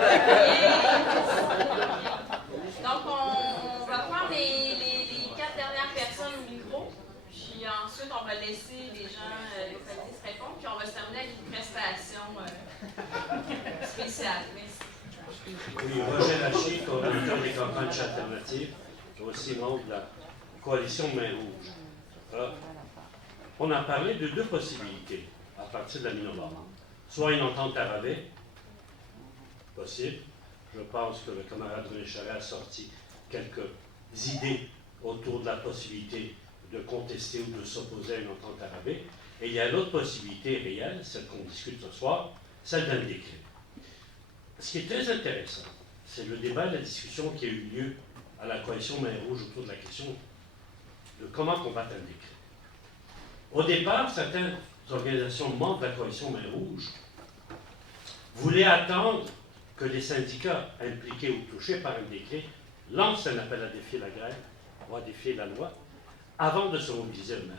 Donc, on va prendre les 4 dernières personnes au micro, puis ensuite, on va laisser les gens localisés se répondre, puis on va se terminer avec une prestation spéciale. Merci. Oui, Roger Lachey, coordonnateur des campagnes alternatives, aussi membre de la coalition Main Rouge. On a parlé de 2 possibilités à partir de la mi-novembre. Soit une entente à rabais, possible. Je pense que le camarade René Charest a sorti quelques idées autour de la possibilité de contester ou de s'opposer à une entente à rabais. Et il y a l'autre possibilité réelle, celle qu'on discute ce soir, celle d'un décret. Ce qui est très intéressant, c'est le débat et la discussion qui a eu lieu à la coalition Main Rouge autour de la question de comment combattre un décret. Au départ, certaines organisations membres de la coalition Main Rouge voulaient attendre que les syndicats impliqués ou touchés par un décret lancent un appel à défier la grève ou à défier la loi avant de se mobiliser eux-mêmes.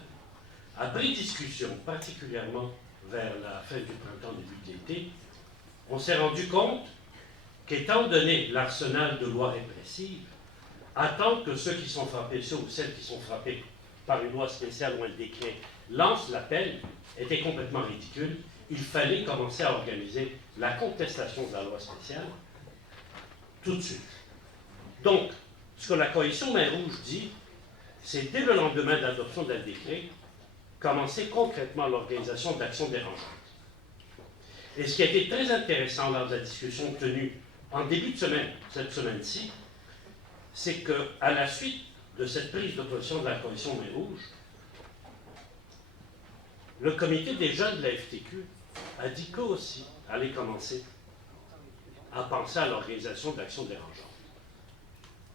Après discussion, particulièrement vers la fin du printemps, début de l'été, on s'est rendu compte qu'étant donné l'arsenal de lois répressives, attendre que ceux qui sont frappés, ceux ou celles qui sont frappés par une loi spéciale ou un décret lancent l'appel était complètement ridicule. Il fallait commencer à organiser la contestation de la loi spéciale tout de suite. Donc, ce que la coalition Main Rouge dit, c'est dès le lendemain de l'adoption d'un décret, commencer concrètement l'organisation d'actions dérangeantes. Et ce qui a été très intéressant lors de la discussion tenue en début de semaine, cette semaine-ci, c'est qu'à la suite de cette prise de position de la coalition Main Rouge, le comité des jeunes de la FTQ a dit qu'eux aussi allaient commencer à penser à l'organisation d'actions dérangeantes.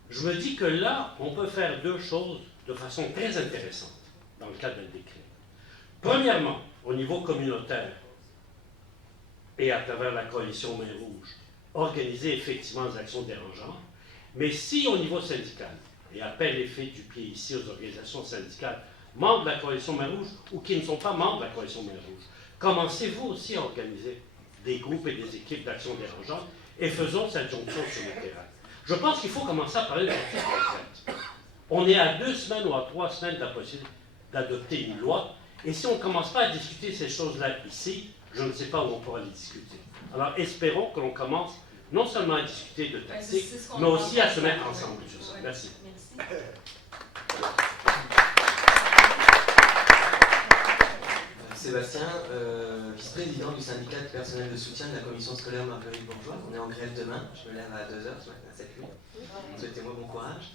Je me dis que là, on peut faire deux choses de façon très intéressante dans le cadre d'un décret. Premièrement, au niveau communautaire et à travers la coalition Main Rouge, organiser effectivement des actions dérangeantes, mais si au niveau syndical, et appel est fait du pied ici aux organisations syndicales, membres de la coalition Main Rouge ou qui ne sont pas membres de la coalition Main Rouge, commencez-vous aussi à organiser des groupes et des équipes d'actions dérangeantes et faisons cette jonction sur le terrain. Je pense qu'il faut commencer à parler de l'activité concrète. On est à 2 semaines ou à 3 semaines de la possibilité d'adopter une loi, et si on ne commence pas à discuter ces choses-là ici, je ne sais pas où on pourra les discuter. Alors espérons que l'on commence non seulement à discuter de tactique, mais aussi à se mettre ensemble sur ça. Merci. Sébastien, vice-président du syndicat de personnel de soutien de la commission scolaire Marguerite Bourgeois. On est en grève demain, je me lève à 2h ce matin, à 7h. Souhaitez-moi bon courage.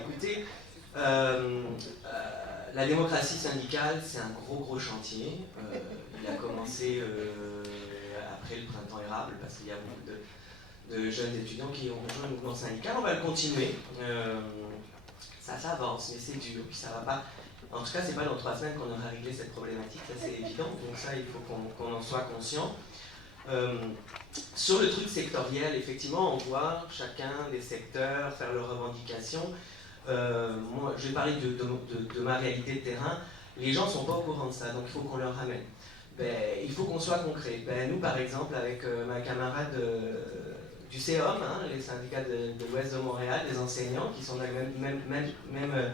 Écoutez, la démocratie syndicale, c'est un gros chantier. Il a commencé après le printemps érable, parce qu'il y a beaucoup de jeunes étudiants qui ont rejoint le mouvement syndical. On va le continuer. Ça avance, mais c'est dur, puis ça va pas. En tout cas, c'est pas dans 3 semaines qu'on aura réglé cette problématique, ça c'est évident, donc ça il faut qu'on en soit conscient. Sur le truc sectoriel, effectivement, on voit chacun des secteurs faire leurs revendications. Moi, je vais parler de ma réalité de terrain. Les gens ne sont pas au courant de ça, donc il faut qu'on leur ramène. Il faut qu'on soit concret. Nous, par exemple, avec ma camarade du CEOM, les syndicats de l'Ouest de Montréal, des enseignants qui sont dans la même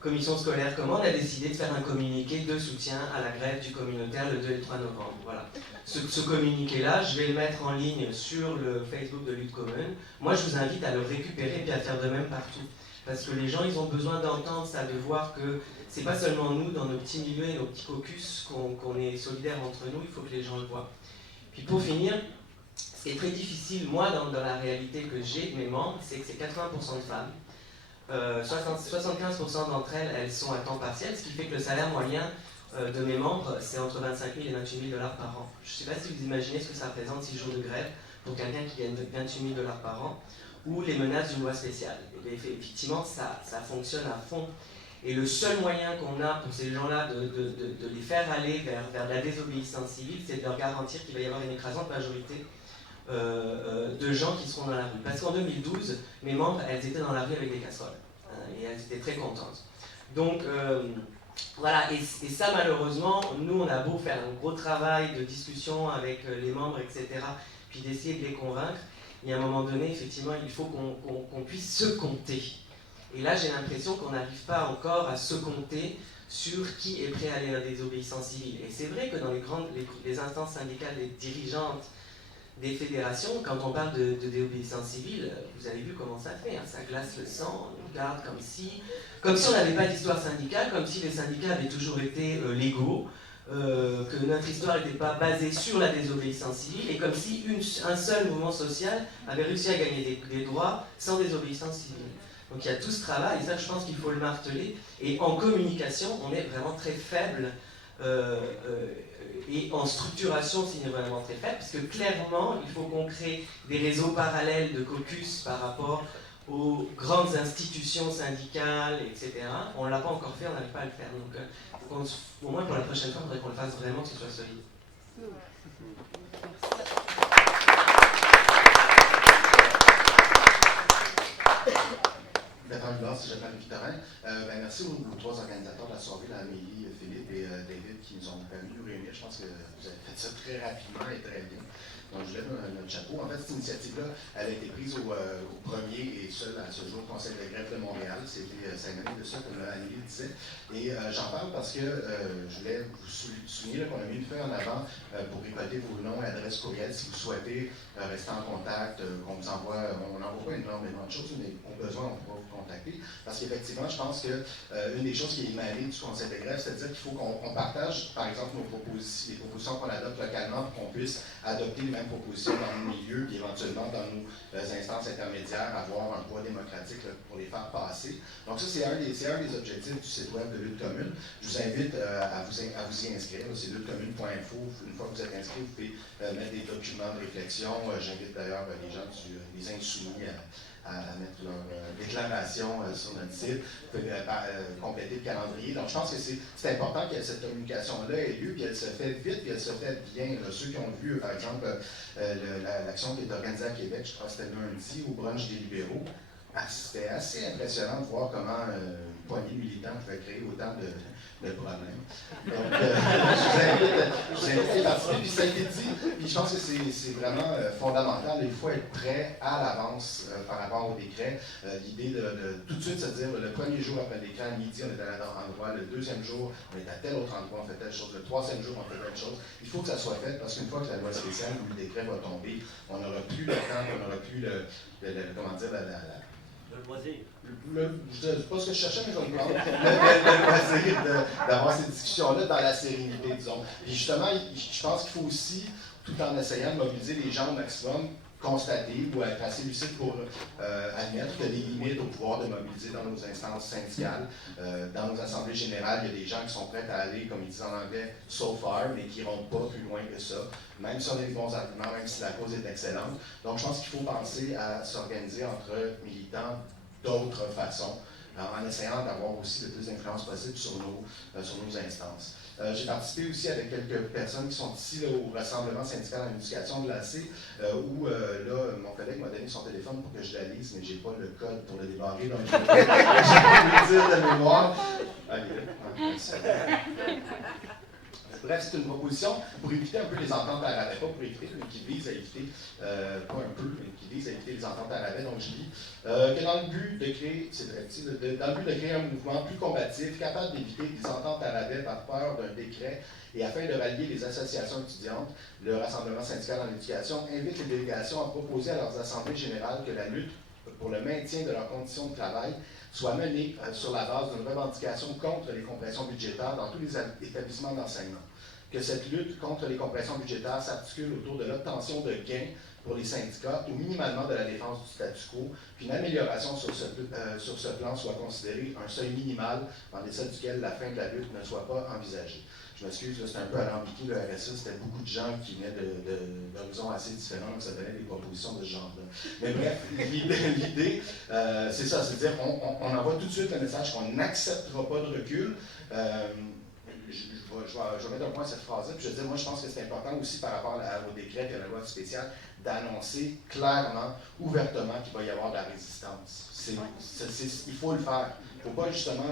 commission scolaire que moi, on a décidé de faire un communiqué de soutien à la grève du communautaire le 2 et le 3 novembre. Voilà. Ce communiqué-là, je vais le mettre en ligne sur le Facebook de Lutte Commune. Moi, je vous invite à le récupérer et à faire de même partout. Parce que les gens, ils ont besoin d'entendre ça, de voir que c'est pas seulement nous, dans nos petits milieux et nos petits caucus, qu'on est solidaires entre nous, il faut que les gens le voient. Puis pour finir, ce qui est très difficile, moi, dans la réalité que j'ai de mes membres, c'est que c'est 80% de femmes. 75% d'entre elles, elles sont à temps partiel, ce qui fait que le salaire moyen de mes membres, c'est entre 25 000 et 28 000 $ par an. Je ne sais pas si vous imaginez ce que ça représente 6 jours de grève pour quelqu'un qui gagne 28 000 $ par an, ou les menaces d'une loi spéciale. Et effectivement, ça fonctionne à fond. Et le seul moyen qu'on a pour ces gens-là de les faire aller vers la désobéissance civile, c'est de leur garantir qu'il va y avoir une écrasante majorité de gens qui seront dans la rue. Parce qu'en 2012, mes membres, elles étaient dans la rue avec des casseroles. Et elles étaient très contentes. Donc, voilà. Et ça, malheureusement, nous, on a beau faire un gros travail de discussion avec les membres, etc., puis d'essayer de les convaincre, il y a un moment donné, effectivement, il faut qu'on puisse se compter. Et là, j'ai l'impression qu'on n'arrive pas encore à se compter sur qui est prêt à aller à la désobéissance civile. Et c'est vrai que dans les instances syndicales, les dirigeantes des fédérations, quand on parle de désobéissance civile, vous avez vu comment ça fait, ça glace le sang, on regarde comme si on n'avait pas d'histoire syndicale, comme si les syndicats avaient toujours été légaux, que notre histoire n'était pas basée sur la désobéissance civile, et comme si un seul mouvement social avait réussi à gagner des droits sans désobéissance civile. Donc il y a tout ce travail, et ça je pense qu'il faut le marteler, et en communication, on est vraiment très faible, et en structuration, c'est vraiment très faible, parce que clairement, il faut qu'on crée des réseaux parallèles de caucus par rapport aux grandes institutions syndicales, etc. On ne l'a pas encore fait, on n'arrive pas à le faire. Donc, au moins pour la prochaine fois, il faudrait qu'on le fasse vraiment, que ce soit solide. Bertrand Hulard, si j'appelle Victorin. Merci aux 3 organisateurs de la soirée, Amélie, Philippe et David, qui nous ont permis de nous réunir. Je pense que vous avez fait ça très rapidement et très bien. Donc, je lève notre chapeau. En fait, cette initiative-là, elle a été prise au premier et seul à ce jour Conseil de greffe de Montréal. C'était 5 années de ça, comme Annie disait. Et j'en parle parce que je voulais vous souligner qu'on a mis une feuille en avant pour récolter vos noms et adresses courriel si vous souhaitez rester en contact, qu'on vous envoie, on n'envoie pas énormément de choses, mais au besoin, on pourra vous contacter. Parce qu'effectivement, je pense que une des choses qui est émanée du Conseil de greffe, c'est-à-dire qu'il faut qu'on partage, par exemple, les propositions qu'on adopte localement pour qu'on puisse adopter les mêmes propositions dans nos milieux, puis éventuellement dans nos instances intermédiaires, avoir un poids démocratique là, pour les faire passer. Donc ça, c'est un des objectifs du site web de Lutte commune. Je vous invite à vous y inscrire. C'est luttecommune.info. Une fois que vous êtes inscrit, vous pouvez mettre des documents de réflexion. J'invite d'ailleurs les gens des Insoumis à mettre leur déclaration sur notre site, compléter le calendrier. Donc, je pense que c'est important que cette communication-là ait lieu, puis elle se fait vite, puis elle se fait bien. Là, ceux qui ont vu, par exemple, l'action qui est organisée à Québec, je crois que c'était lundi, au brunch des libéraux, c'était assez impressionnant de voir comment une poignée de militants pouvait créer autant de problèmes. Donc, je vous invite à y participer. Puis ça a été dit, puis je pense que c'est vraiment fondamental. Il faut être prêt à l'avance par rapport au décret. L'idée de tout de suite se dire, le premier jour après le décret, à midi, on est à un endroit. Le deuxième jour, on est à tel autre endroit, on fait telle chose. Le troisième jour, on fait telle chose. Il faut que ça soit fait parce qu'une fois que la loi spéciale ou le décret va tomber, on n'aura plus le temps, on n'aura plus comment dire, le loisir. Je ne sais pas ce que je cherchais, mais je vais le prendre. Le loisir d'avoir ces discussions-là dans la sérénité, disons. Et justement, je pense qu'il faut aussi, tout en essayant de mobiliser les gens au maximum, constater ou être assez lucide pour admettre qu'il y a des limites au pouvoir de mobiliser dans nos instances syndicales. Dans nos assemblées générales, il y a des gens qui sont prêts à aller, comme ils disent en anglais, so far, mais qui n'iront pas plus loin que ça, même si on a des bons arguments, même si la cause est excellente. Donc, je pense qu'il faut penser à s'organiser entre militants d'autres façons, en essayant d'avoir aussi le plus d'influence possible sur nos instances. J'ai participé aussi avec quelques personnes qui sont ici là, au Rassemblement syndical en éducation de l'AC, où là, mon collègue m'a donné son téléphone pour que je la lise, mais je n'ai pas le code pour le débarrer, donc je vais le dire de mémoire. Bref, c'est une proposition pour éviter un peu les ententes à rabais, pas pour éviter, mais qui vise à éviter, pas un peu, mais qui vise à éviter les ententes à rabais. Donc je dis que dans le but de créer, c'est vrai, dans le but de créer un mouvement plus combatif, capable d'éviter des ententes à rabais par peur d'un décret et afin de rallier les associations étudiantes, le Rassemblement syndical en éducation invite les délégations à proposer à leurs assemblées générales que la lutte pour le maintien de leurs conditions de travail soit menée sur la base d'une revendication contre les compressions budgétaires dans tous les établissements d'enseignement. Que cette lutte contre les compressions budgétaires s'articule autour de l'obtention de gains pour les syndicats ou minimalement de la défense du statu quo, puis une amélioration sur ce plan soit considérée un seuil minimal en deçà duquel la fin de la lutte ne soit pas envisagée. Je m'excuse, c'est un peu alambiqué, le RSA, c'était beaucoup de gens qui venaient d'horizons assez différents, donc ça donnait des propositions de ce genre-là. Mais bref, l'idée, c'est ça, c'est-à-dire qu'on envoie tout de suite le message qu'on n'acceptera pas de recul. Je vais mettre un point à cette phrase-là, puis je vais dire, moi je pense que c'est important aussi par rapport au décret et à la loi spéciale d'annoncer clairement, ouvertement qu'il va y avoir de la résistance. Il faut le faire. Il ne faut pas justement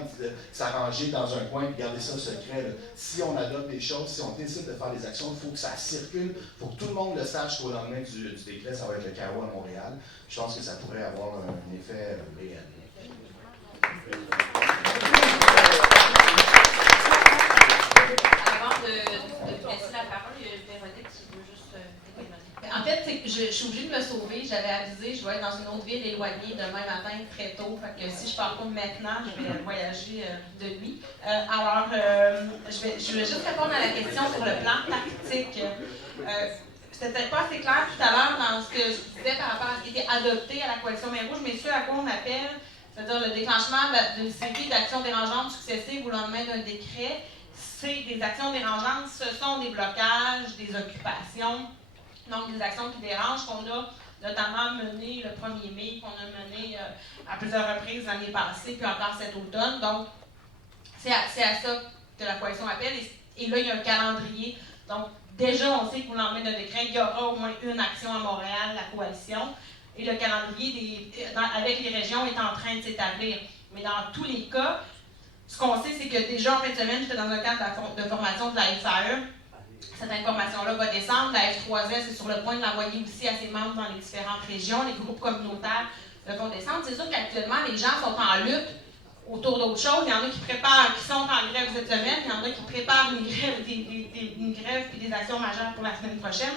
s'arranger dans un coin et garder ça secret. Là. Si on adopte des choses, si on décide de faire des actions, il faut que ça circule, il faut que tout le monde le sache qu'au lendemain du décret, ça va être le chaos à Montréal. Je pense que ça pourrait avoir un effet réel. Avant de laisser la parole, il y a Véronique qui veut juste En fait, je suis obligée de me sauver. J'avais avisé, je vais être dans une autre ville éloignée demain matin très tôt. Fait que si je ne pars pas maintenant, je vais voyager de nuit. Alors, je vais juste répondre à la question sur le plan tactique. C'était peut-être pas assez clair tout à l'heure dans ce que je disais par rapport à ce qui était adopté à la coalition Main Rouge, mais ce à quoi on appelle, c'est-à-dire le déclenchement d'une série d'actions dérangeantes successives au lendemain d'un décret. C'est des actions dérangeantes, ce sont des blocages, des occupations, donc des actions qui dérangent qu'on a notamment menées le 1er mai, qu'on a menées à plusieurs reprises l'année passée, puis encore cet automne. Donc, c'est à ça que la coalition appelle. Et là, il y a un calendrier. Donc, déjà, on sait qu'au lendemain d'un décret, il y aura au moins une action à Montréal, la coalition. Et le calendrier avec les régions est en train de s'établir. Mais dans tous les cas, ce qu'on sait, c'est que déjà en fin de semaine, j'étais dans un cadre de formation de la SAE cette information-là va descendre. La F3S est sur le point de l'envoyer aussi à ses membres dans les différentes régions. Les groupes communautaires vont descendre. C'est sûr qu'actuellement, les gens sont en lutte autour d'autres choses. Il y en a qui sont en grève cette semaine, il y en a qui préparent une grève et des actions majeures pour la semaine prochaine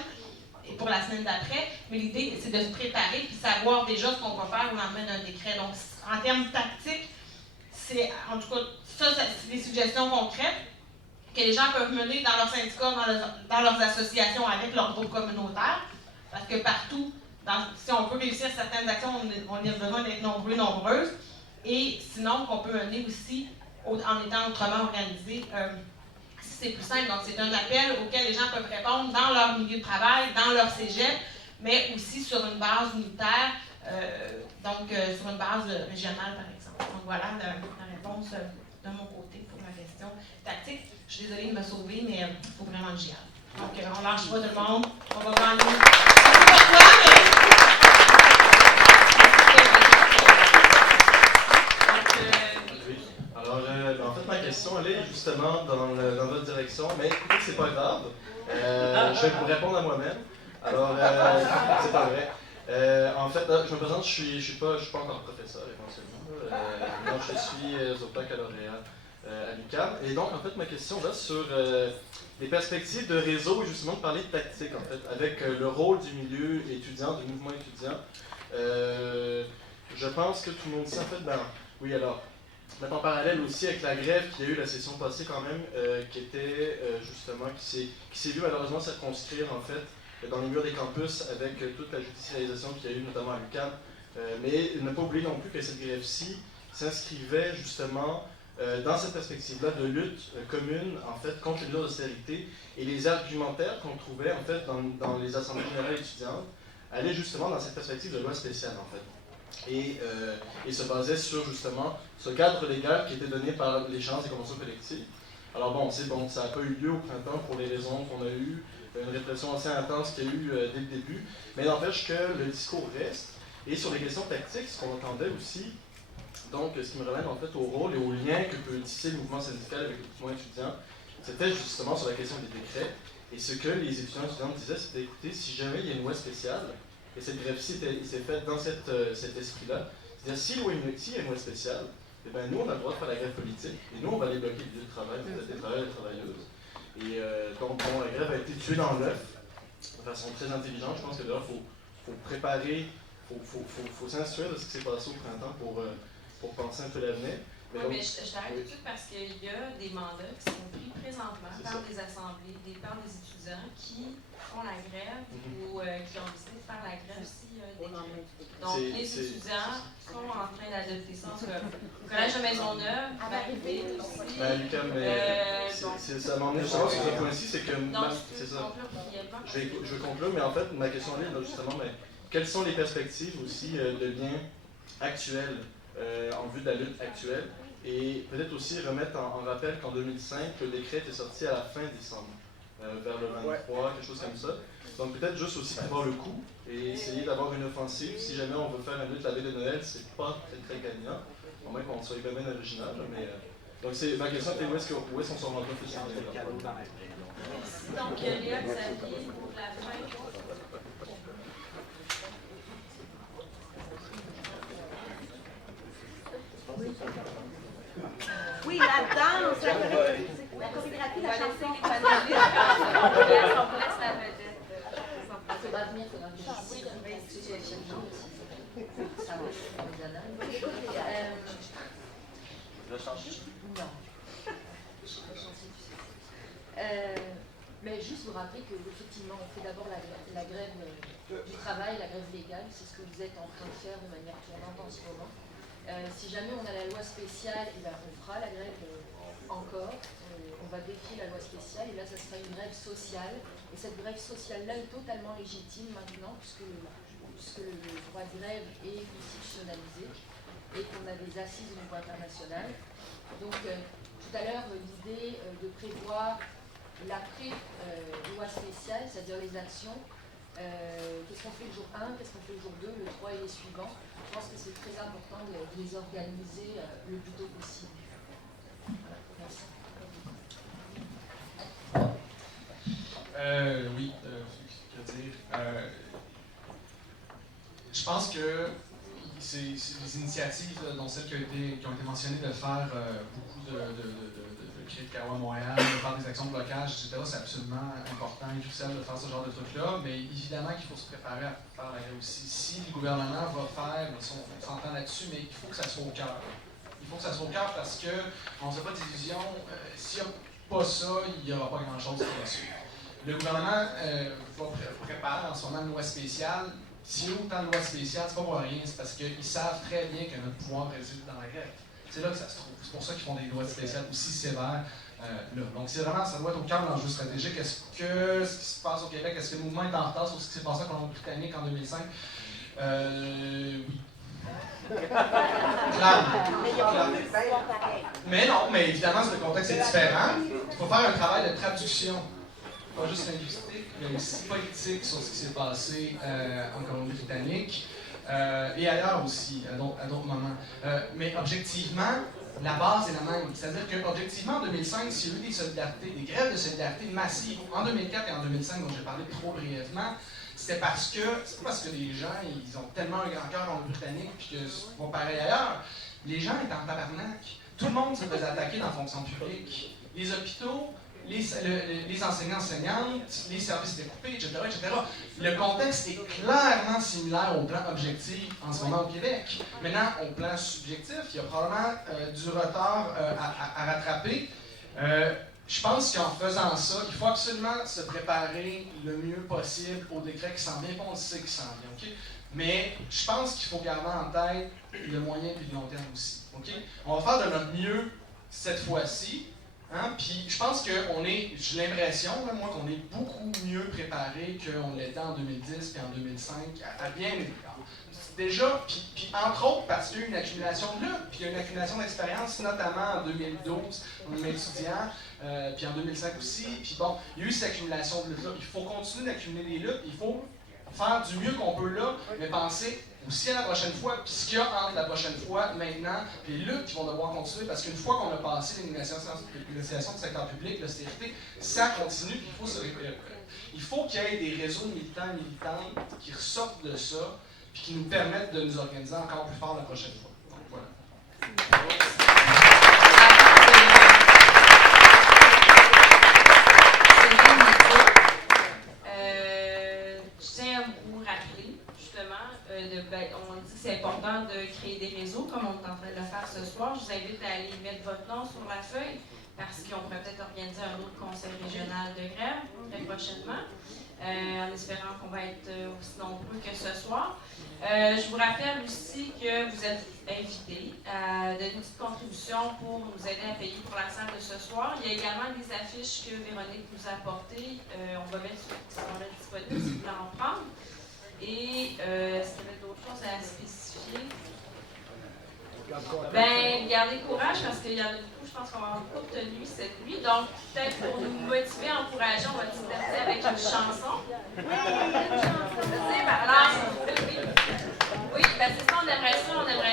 et pour la semaine d'après. Mais l'idée, c'est de se préparer et savoir déjà ce qu'on va faire au lendemain d'un décret. Donc, en termes tactiques, c'est, en tout cas, ça c'est des suggestions concrètes que les gens peuvent mener dans leurs syndicats, dans leurs associations avec leurs groupes communautaires. Parce que partout, si on veut réussir certaines actions, on a besoin d'être nombreuses. Et sinon, qu'on peut mener aussi en étant autrement organisé, si c'est plus simple. Donc, c'est un appel auquel les gens peuvent répondre dans leur milieu de travail, dans leur cégep, mais aussi sur une base unitaire, sur une base régionale, par exemple. Donc, voilà la réponse de mon côté pour la question tactique. Je suis désolée de me sauver, mais il faut vraiment que j'y aille. Donc, on ne lâche pas tout le monde. On va gagner. Je ne sais pas quoi, mais... Alors, en fait, ma question, elle est justement dans votre direction, mais écoutez, c'est pas grave. Je vais vous répondre à moi-même. Alors, c'est pas vrai. En fait, je me présente, je suis pas encore professeur, éventuellement. Donc, je suis au baccalauréat à l'UQAM. Et donc, en fait, ma question va sur les perspectives de réseau, justement, de parler de tactique, en fait, avec le rôle du milieu étudiant, du mouvement étudiant. Je pense que tout le monde ici, en fait, oui, alors, mettre en parallèle aussi avec la grève qu'il y a eu la session passée quand même, qui était justement, qui s'est vu malheureusement circonscrire en fait dans les murs des campus avec toute la judiciarisation qu'il y a eu notamment à l'UQAM. Mais ne pas oublier non plus que cette grève-ci s'inscrivait justement dans cette perspective-là de lutte commune en fait contre les mesures d'austérité et les argumentaires qu'on trouvait en fait dans les assemblées générales étudiantes allaient justement dans cette perspective de loi spéciale en fait. Et se basait sur justement ce cadre légal qui était donné par l'échéance des conventions collectives. Alors bon, ça n'a pas eu lieu au printemps pour les raisons qu'on a eues, une répression assez intense qu'il y a eu dès le début, mais n'empêche que le discours reste. Et sur les questions tactiques, ce qu'on entendait aussi, donc ce qui me ramène en fait au rôle et au lien que peut tisser le mouvement syndical avec le mouvement étudiant, c'était justement sur la question des décrets. Et ce que les étudiants et étudiantes disaient, c'était écoutez, si jamais il y a une loi spéciale, et cette grève-ci s'est faite dans cet esprit-là. C'est-à-dire, s'il y a une loi spéciale, eh bien, nous, on a le droit de faire la grève politique, et nous, on va aller bloquer le lieu de travail, des travailleurs et des travailleuses. Et donc, bon, la grève a été tuée dans l'œuf, de façon très intelligente. Je pense que d'ailleurs, il faut préparer, il faut s'instruire de ce qui s'est passé au printemps pour penser un peu l'avenir. Mais je t'arrête tout de suite parce qu'il y a des mandats qui sont pris présentement par des assemblées, par des étudiants qui font la grève ou qui ont décidé de faire la grève si donc les étudiants sont en train d'adopter ça. Le Collège de Maisonneuve va arriver aussi. Ça m'en est justement sur ce point-ci, c'est que... c'est ça. Je vais conclure, mais en fait, ma question est justement, quelles sont les perspectives aussi de liens actuels en vue de la lutte actuelle, et peut-être aussi remettre en rappel qu'en 2005, le décret était sorti à la fin décembre, vers le 23, quelque chose comme ça. Donc peut-être juste aussi prévoir le coup et essayer d'avoir une offensive. Si jamais on veut faire une lutte la veille de Noël, c'est pas très gagnant, au moins qu'on soit quand même original. Mais, donc ma question était où est-ce qu'on s'en rend compte aussi. Merci. Donc Léa Xavier, pour la fin. Oui, la danse, la chorégraphie, la chanson. Il faudra venir, il faudra venir ici. Ça va, Je change. Non. Mais juste vous rappeler qu'effectivement, on fait d'abord la grève du travail, la grève légale, c'est ce que vous êtes en train de faire de manière tournante en ce moment. Si jamais on a la loi spéciale, on fera la grève encore, on va défier la loi spéciale, et là, ça sera une grève sociale. Et cette grève sociale-là est totalement légitime maintenant, puisque le droit de grève est institutionnalisé et qu'on a des assises au niveau international. Donc, tout à l'heure, l'idée de prévoir l'après-loi spéciale, c'est-à-dire les actions, qu'est-ce qu'on fait le jour 1, qu'est-ce qu'on fait le jour 2, le 3 et les suivants. Je pense que c'est très important de les organiser le plus tôt possible. Voilà, merci. pense que c'est les initiatives, dont celles qui ont été mentionnées, de faire beaucoup de créer de Kawa Montréal, de faire des actions de blocage, etc., c'est absolument important et crucial de faire ce genre de trucs-là, mais évidemment qu'il faut se préparer à faire la grève aussi. Si le gouvernement va faire, on s'entend là-dessus, mais il faut que ça soit au cœur. Il faut que ça soit au cœur parce qu'on ne se fait pas d'illusions. S'il n'y a pas ça, il n'y aura pas grand-chose qui va suivre. Le gouvernement prépare en ce moment une loi spéciale. S'il y a autant de lois spéciales, c'est pas pour rien, c'est parce qu'ils savent très bien que notre pouvoir réside dans la grève. C'est là que ça se trouve. C'est pour ça qu'ils font des lois spéciales aussi sévères. Là. Donc, c'est vraiment, ça doit être au cœur de l'enjeu stratégique. Est-ce que ce qui se passe au Québec, est-ce que le mouvement est en retard sur ce qui s'est passé en Colombie-Britannique en 2005? Oui. Clairement. Mais non, mais évidemment, le contexte est différent. Il faut faire un travail de traduction, pas juste linguistique, mais aussi politique sur ce qui s'est passé en Colombie-Britannique. Et ailleurs aussi, à d'autres moments. Mais objectivement, la base est la même. C'est-à-dire qu'objectivement, en 2005, s'il y a eu des grèves de solidarité massives, en 2004 et en 2005, dont j'ai parlé trop brièvement, c'est pas parce que les gens ils ont tellement un grand cœur en Britannique puis que c'est pas pareil ailleurs. Les gens étaient en tabarnak. Tout le monde se faisait attaquer dans la fonction publique. Les hôpitaux, les enseignants-enseignantes, les services découpés, etc., etc. Le contexte est clairement similaire au plan objectif en ce moment au Québec. Maintenant, au plan subjectif, il y a probablement du retard à rattraper. Je pense qu'en faisant ça, il faut absolument se préparer le mieux possible au décret qui s'en vient. On sait qu'il s'en vient, OK? Mais je pense qu'il faut garder en tête le moyen et le long terme aussi, OK? On va faire de notre mieux cette fois-ci. Hein? Puis je pense que j'ai l'impression, moi, qu'on est beaucoup mieux préparé qu'on l'était en 2010 et en 2005 à bien des égards. Déjà, puis entre autres parce qu'il y a eu une accumulation de lutte, puis il y a une accumulation d'expérience, notamment en 2012, on est étudiant, puis en 2005 aussi, puis bon, il y a eu cette accumulation de lutte-là. Il faut continuer d'accumuler des luttes, il faut faire du mieux qu'on peut là, mais penser aussi à la prochaine fois, puis ce qu'il y a entre la prochaine fois, maintenant, puis les luttes qui vont devoir continuer, parce qu'une fois qu'on a passé les négociations du secteur public, l'austérité, ça continue, puis il faut se réparer. Il faut qu'il y ait des réseaux de militants et militantes qui ressortent de ça, puis qui nous permettent de nous organiser encore plus fort la prochaine fois. Donc voilà. Je tiens à vous rappeler, justement, on dit que c'est important de créer des réseaux, comme on est en train de le faire ce soir. Je vous invite à aller mettre votre nom sur la feuille, parce qu'on pourrait peut-être organiser un autre conseil régional de grève très prochainement, en espérant qu'on va être aussi nombreux que ce soir. Je vous rappelle aussi que vous êtes invités à donner une petite contribution pour nous aider à payer pour la salle de ce soir. Il y a également des affiches que Véronique nous a apportées. On va mettre ceux qui sont là disponibles si vous voulez en prendre. Et est-ce qu'il y avait d'autres choses à spécifier? Ben, gardez courage parce qu'il y en a beaucoup, je pense qu'on va avoir beaucoup de nuit cette nuit. Donc, peut-être pour nous motiver, encourager, on va se divertir avec une chanson. Oui, une chanson. Alors, oui, ben c'est ça, on aimerait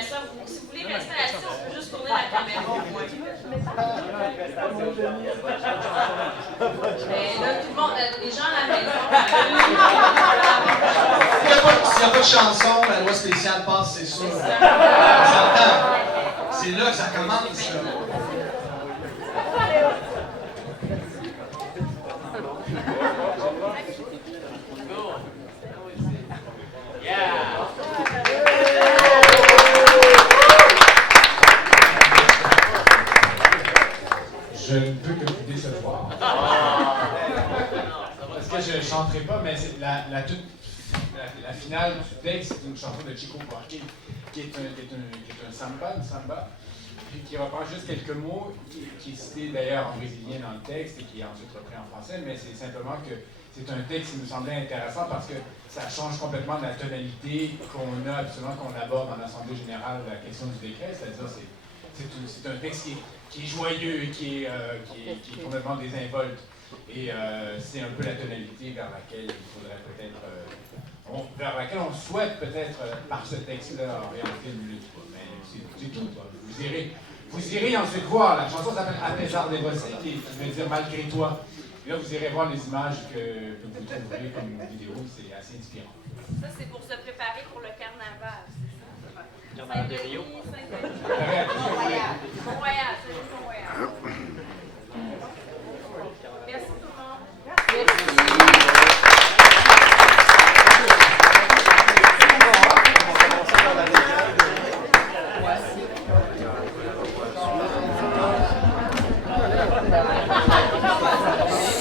ça. Si vous voulez rester là-dessus, on peut juste tourner la caméra au moins. Mais là, tout le monde, les gens à la maison. S'il n'y a pas de chanson, la loi spéciale passe, c'est sûr. C'est là que ça commence. Je ne peux que vous décevoir. Parce que je ne chanterai pas, mais c'est la finale du texte, c'est une chanson de Chico Buarque, qui est un samba, puis qui reprend juste quelques mots, qui est cité d'ailleurs en brésilien dans le texte et qui est ensuite repris en français, mais c'est simplement que c'est un texte qui me semblait intéressant parce que ça change complètement de la tonalité qu'on a absolument, qu'on aborde en Assemblée générale la question du décret, c'est-à-dire c'est un texte qui est joyeux, qui est complètement désinvolte. Et c'est un peu la tonalité vers laquelle il faudrait peut-être, vers laquelle on souhaite peut-être, par ce texte-là, orienter une lutte. Mais c'est tout. Vous irez ensuite voir. La chanson s'appelle Apésar des Bossés, qui veut dire malgré toi. Et là, vous irez voir les images que vous trouverez comme vidéo, c'est assez inspirant. Ça, c'est pour se préparer pour le carnaval, c'est ça? Carnaval de Rio. Mont-Royal. Mont-Royal, c'est juste Mont-Royal. Merci tout le monde.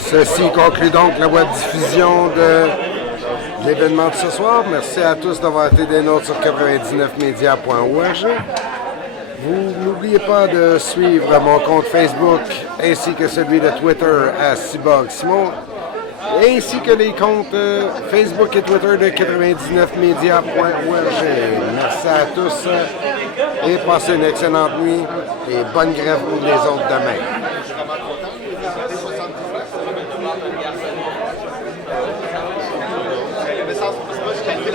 Ceci conclut donc la web-diffusion de l'événement de ce soir. Merci à tous d'avoir été des nôtres sur 99media.org. Vous n'oubliez pas de suivre mon compte Facebook ainsi que celui de Twitter à Cyborg Simon, ainsi que les comptes Facebook et Twitter de 99media.org. Merci à tous et passez une excellente nuit et bonne grève pour les autres demain.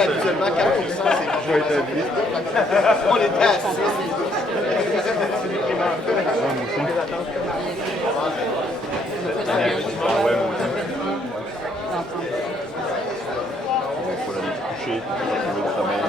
Habituellement, 4%, c'est que je vais établir. On était à 6. Il faut aller se coucher, trouver le sommeil.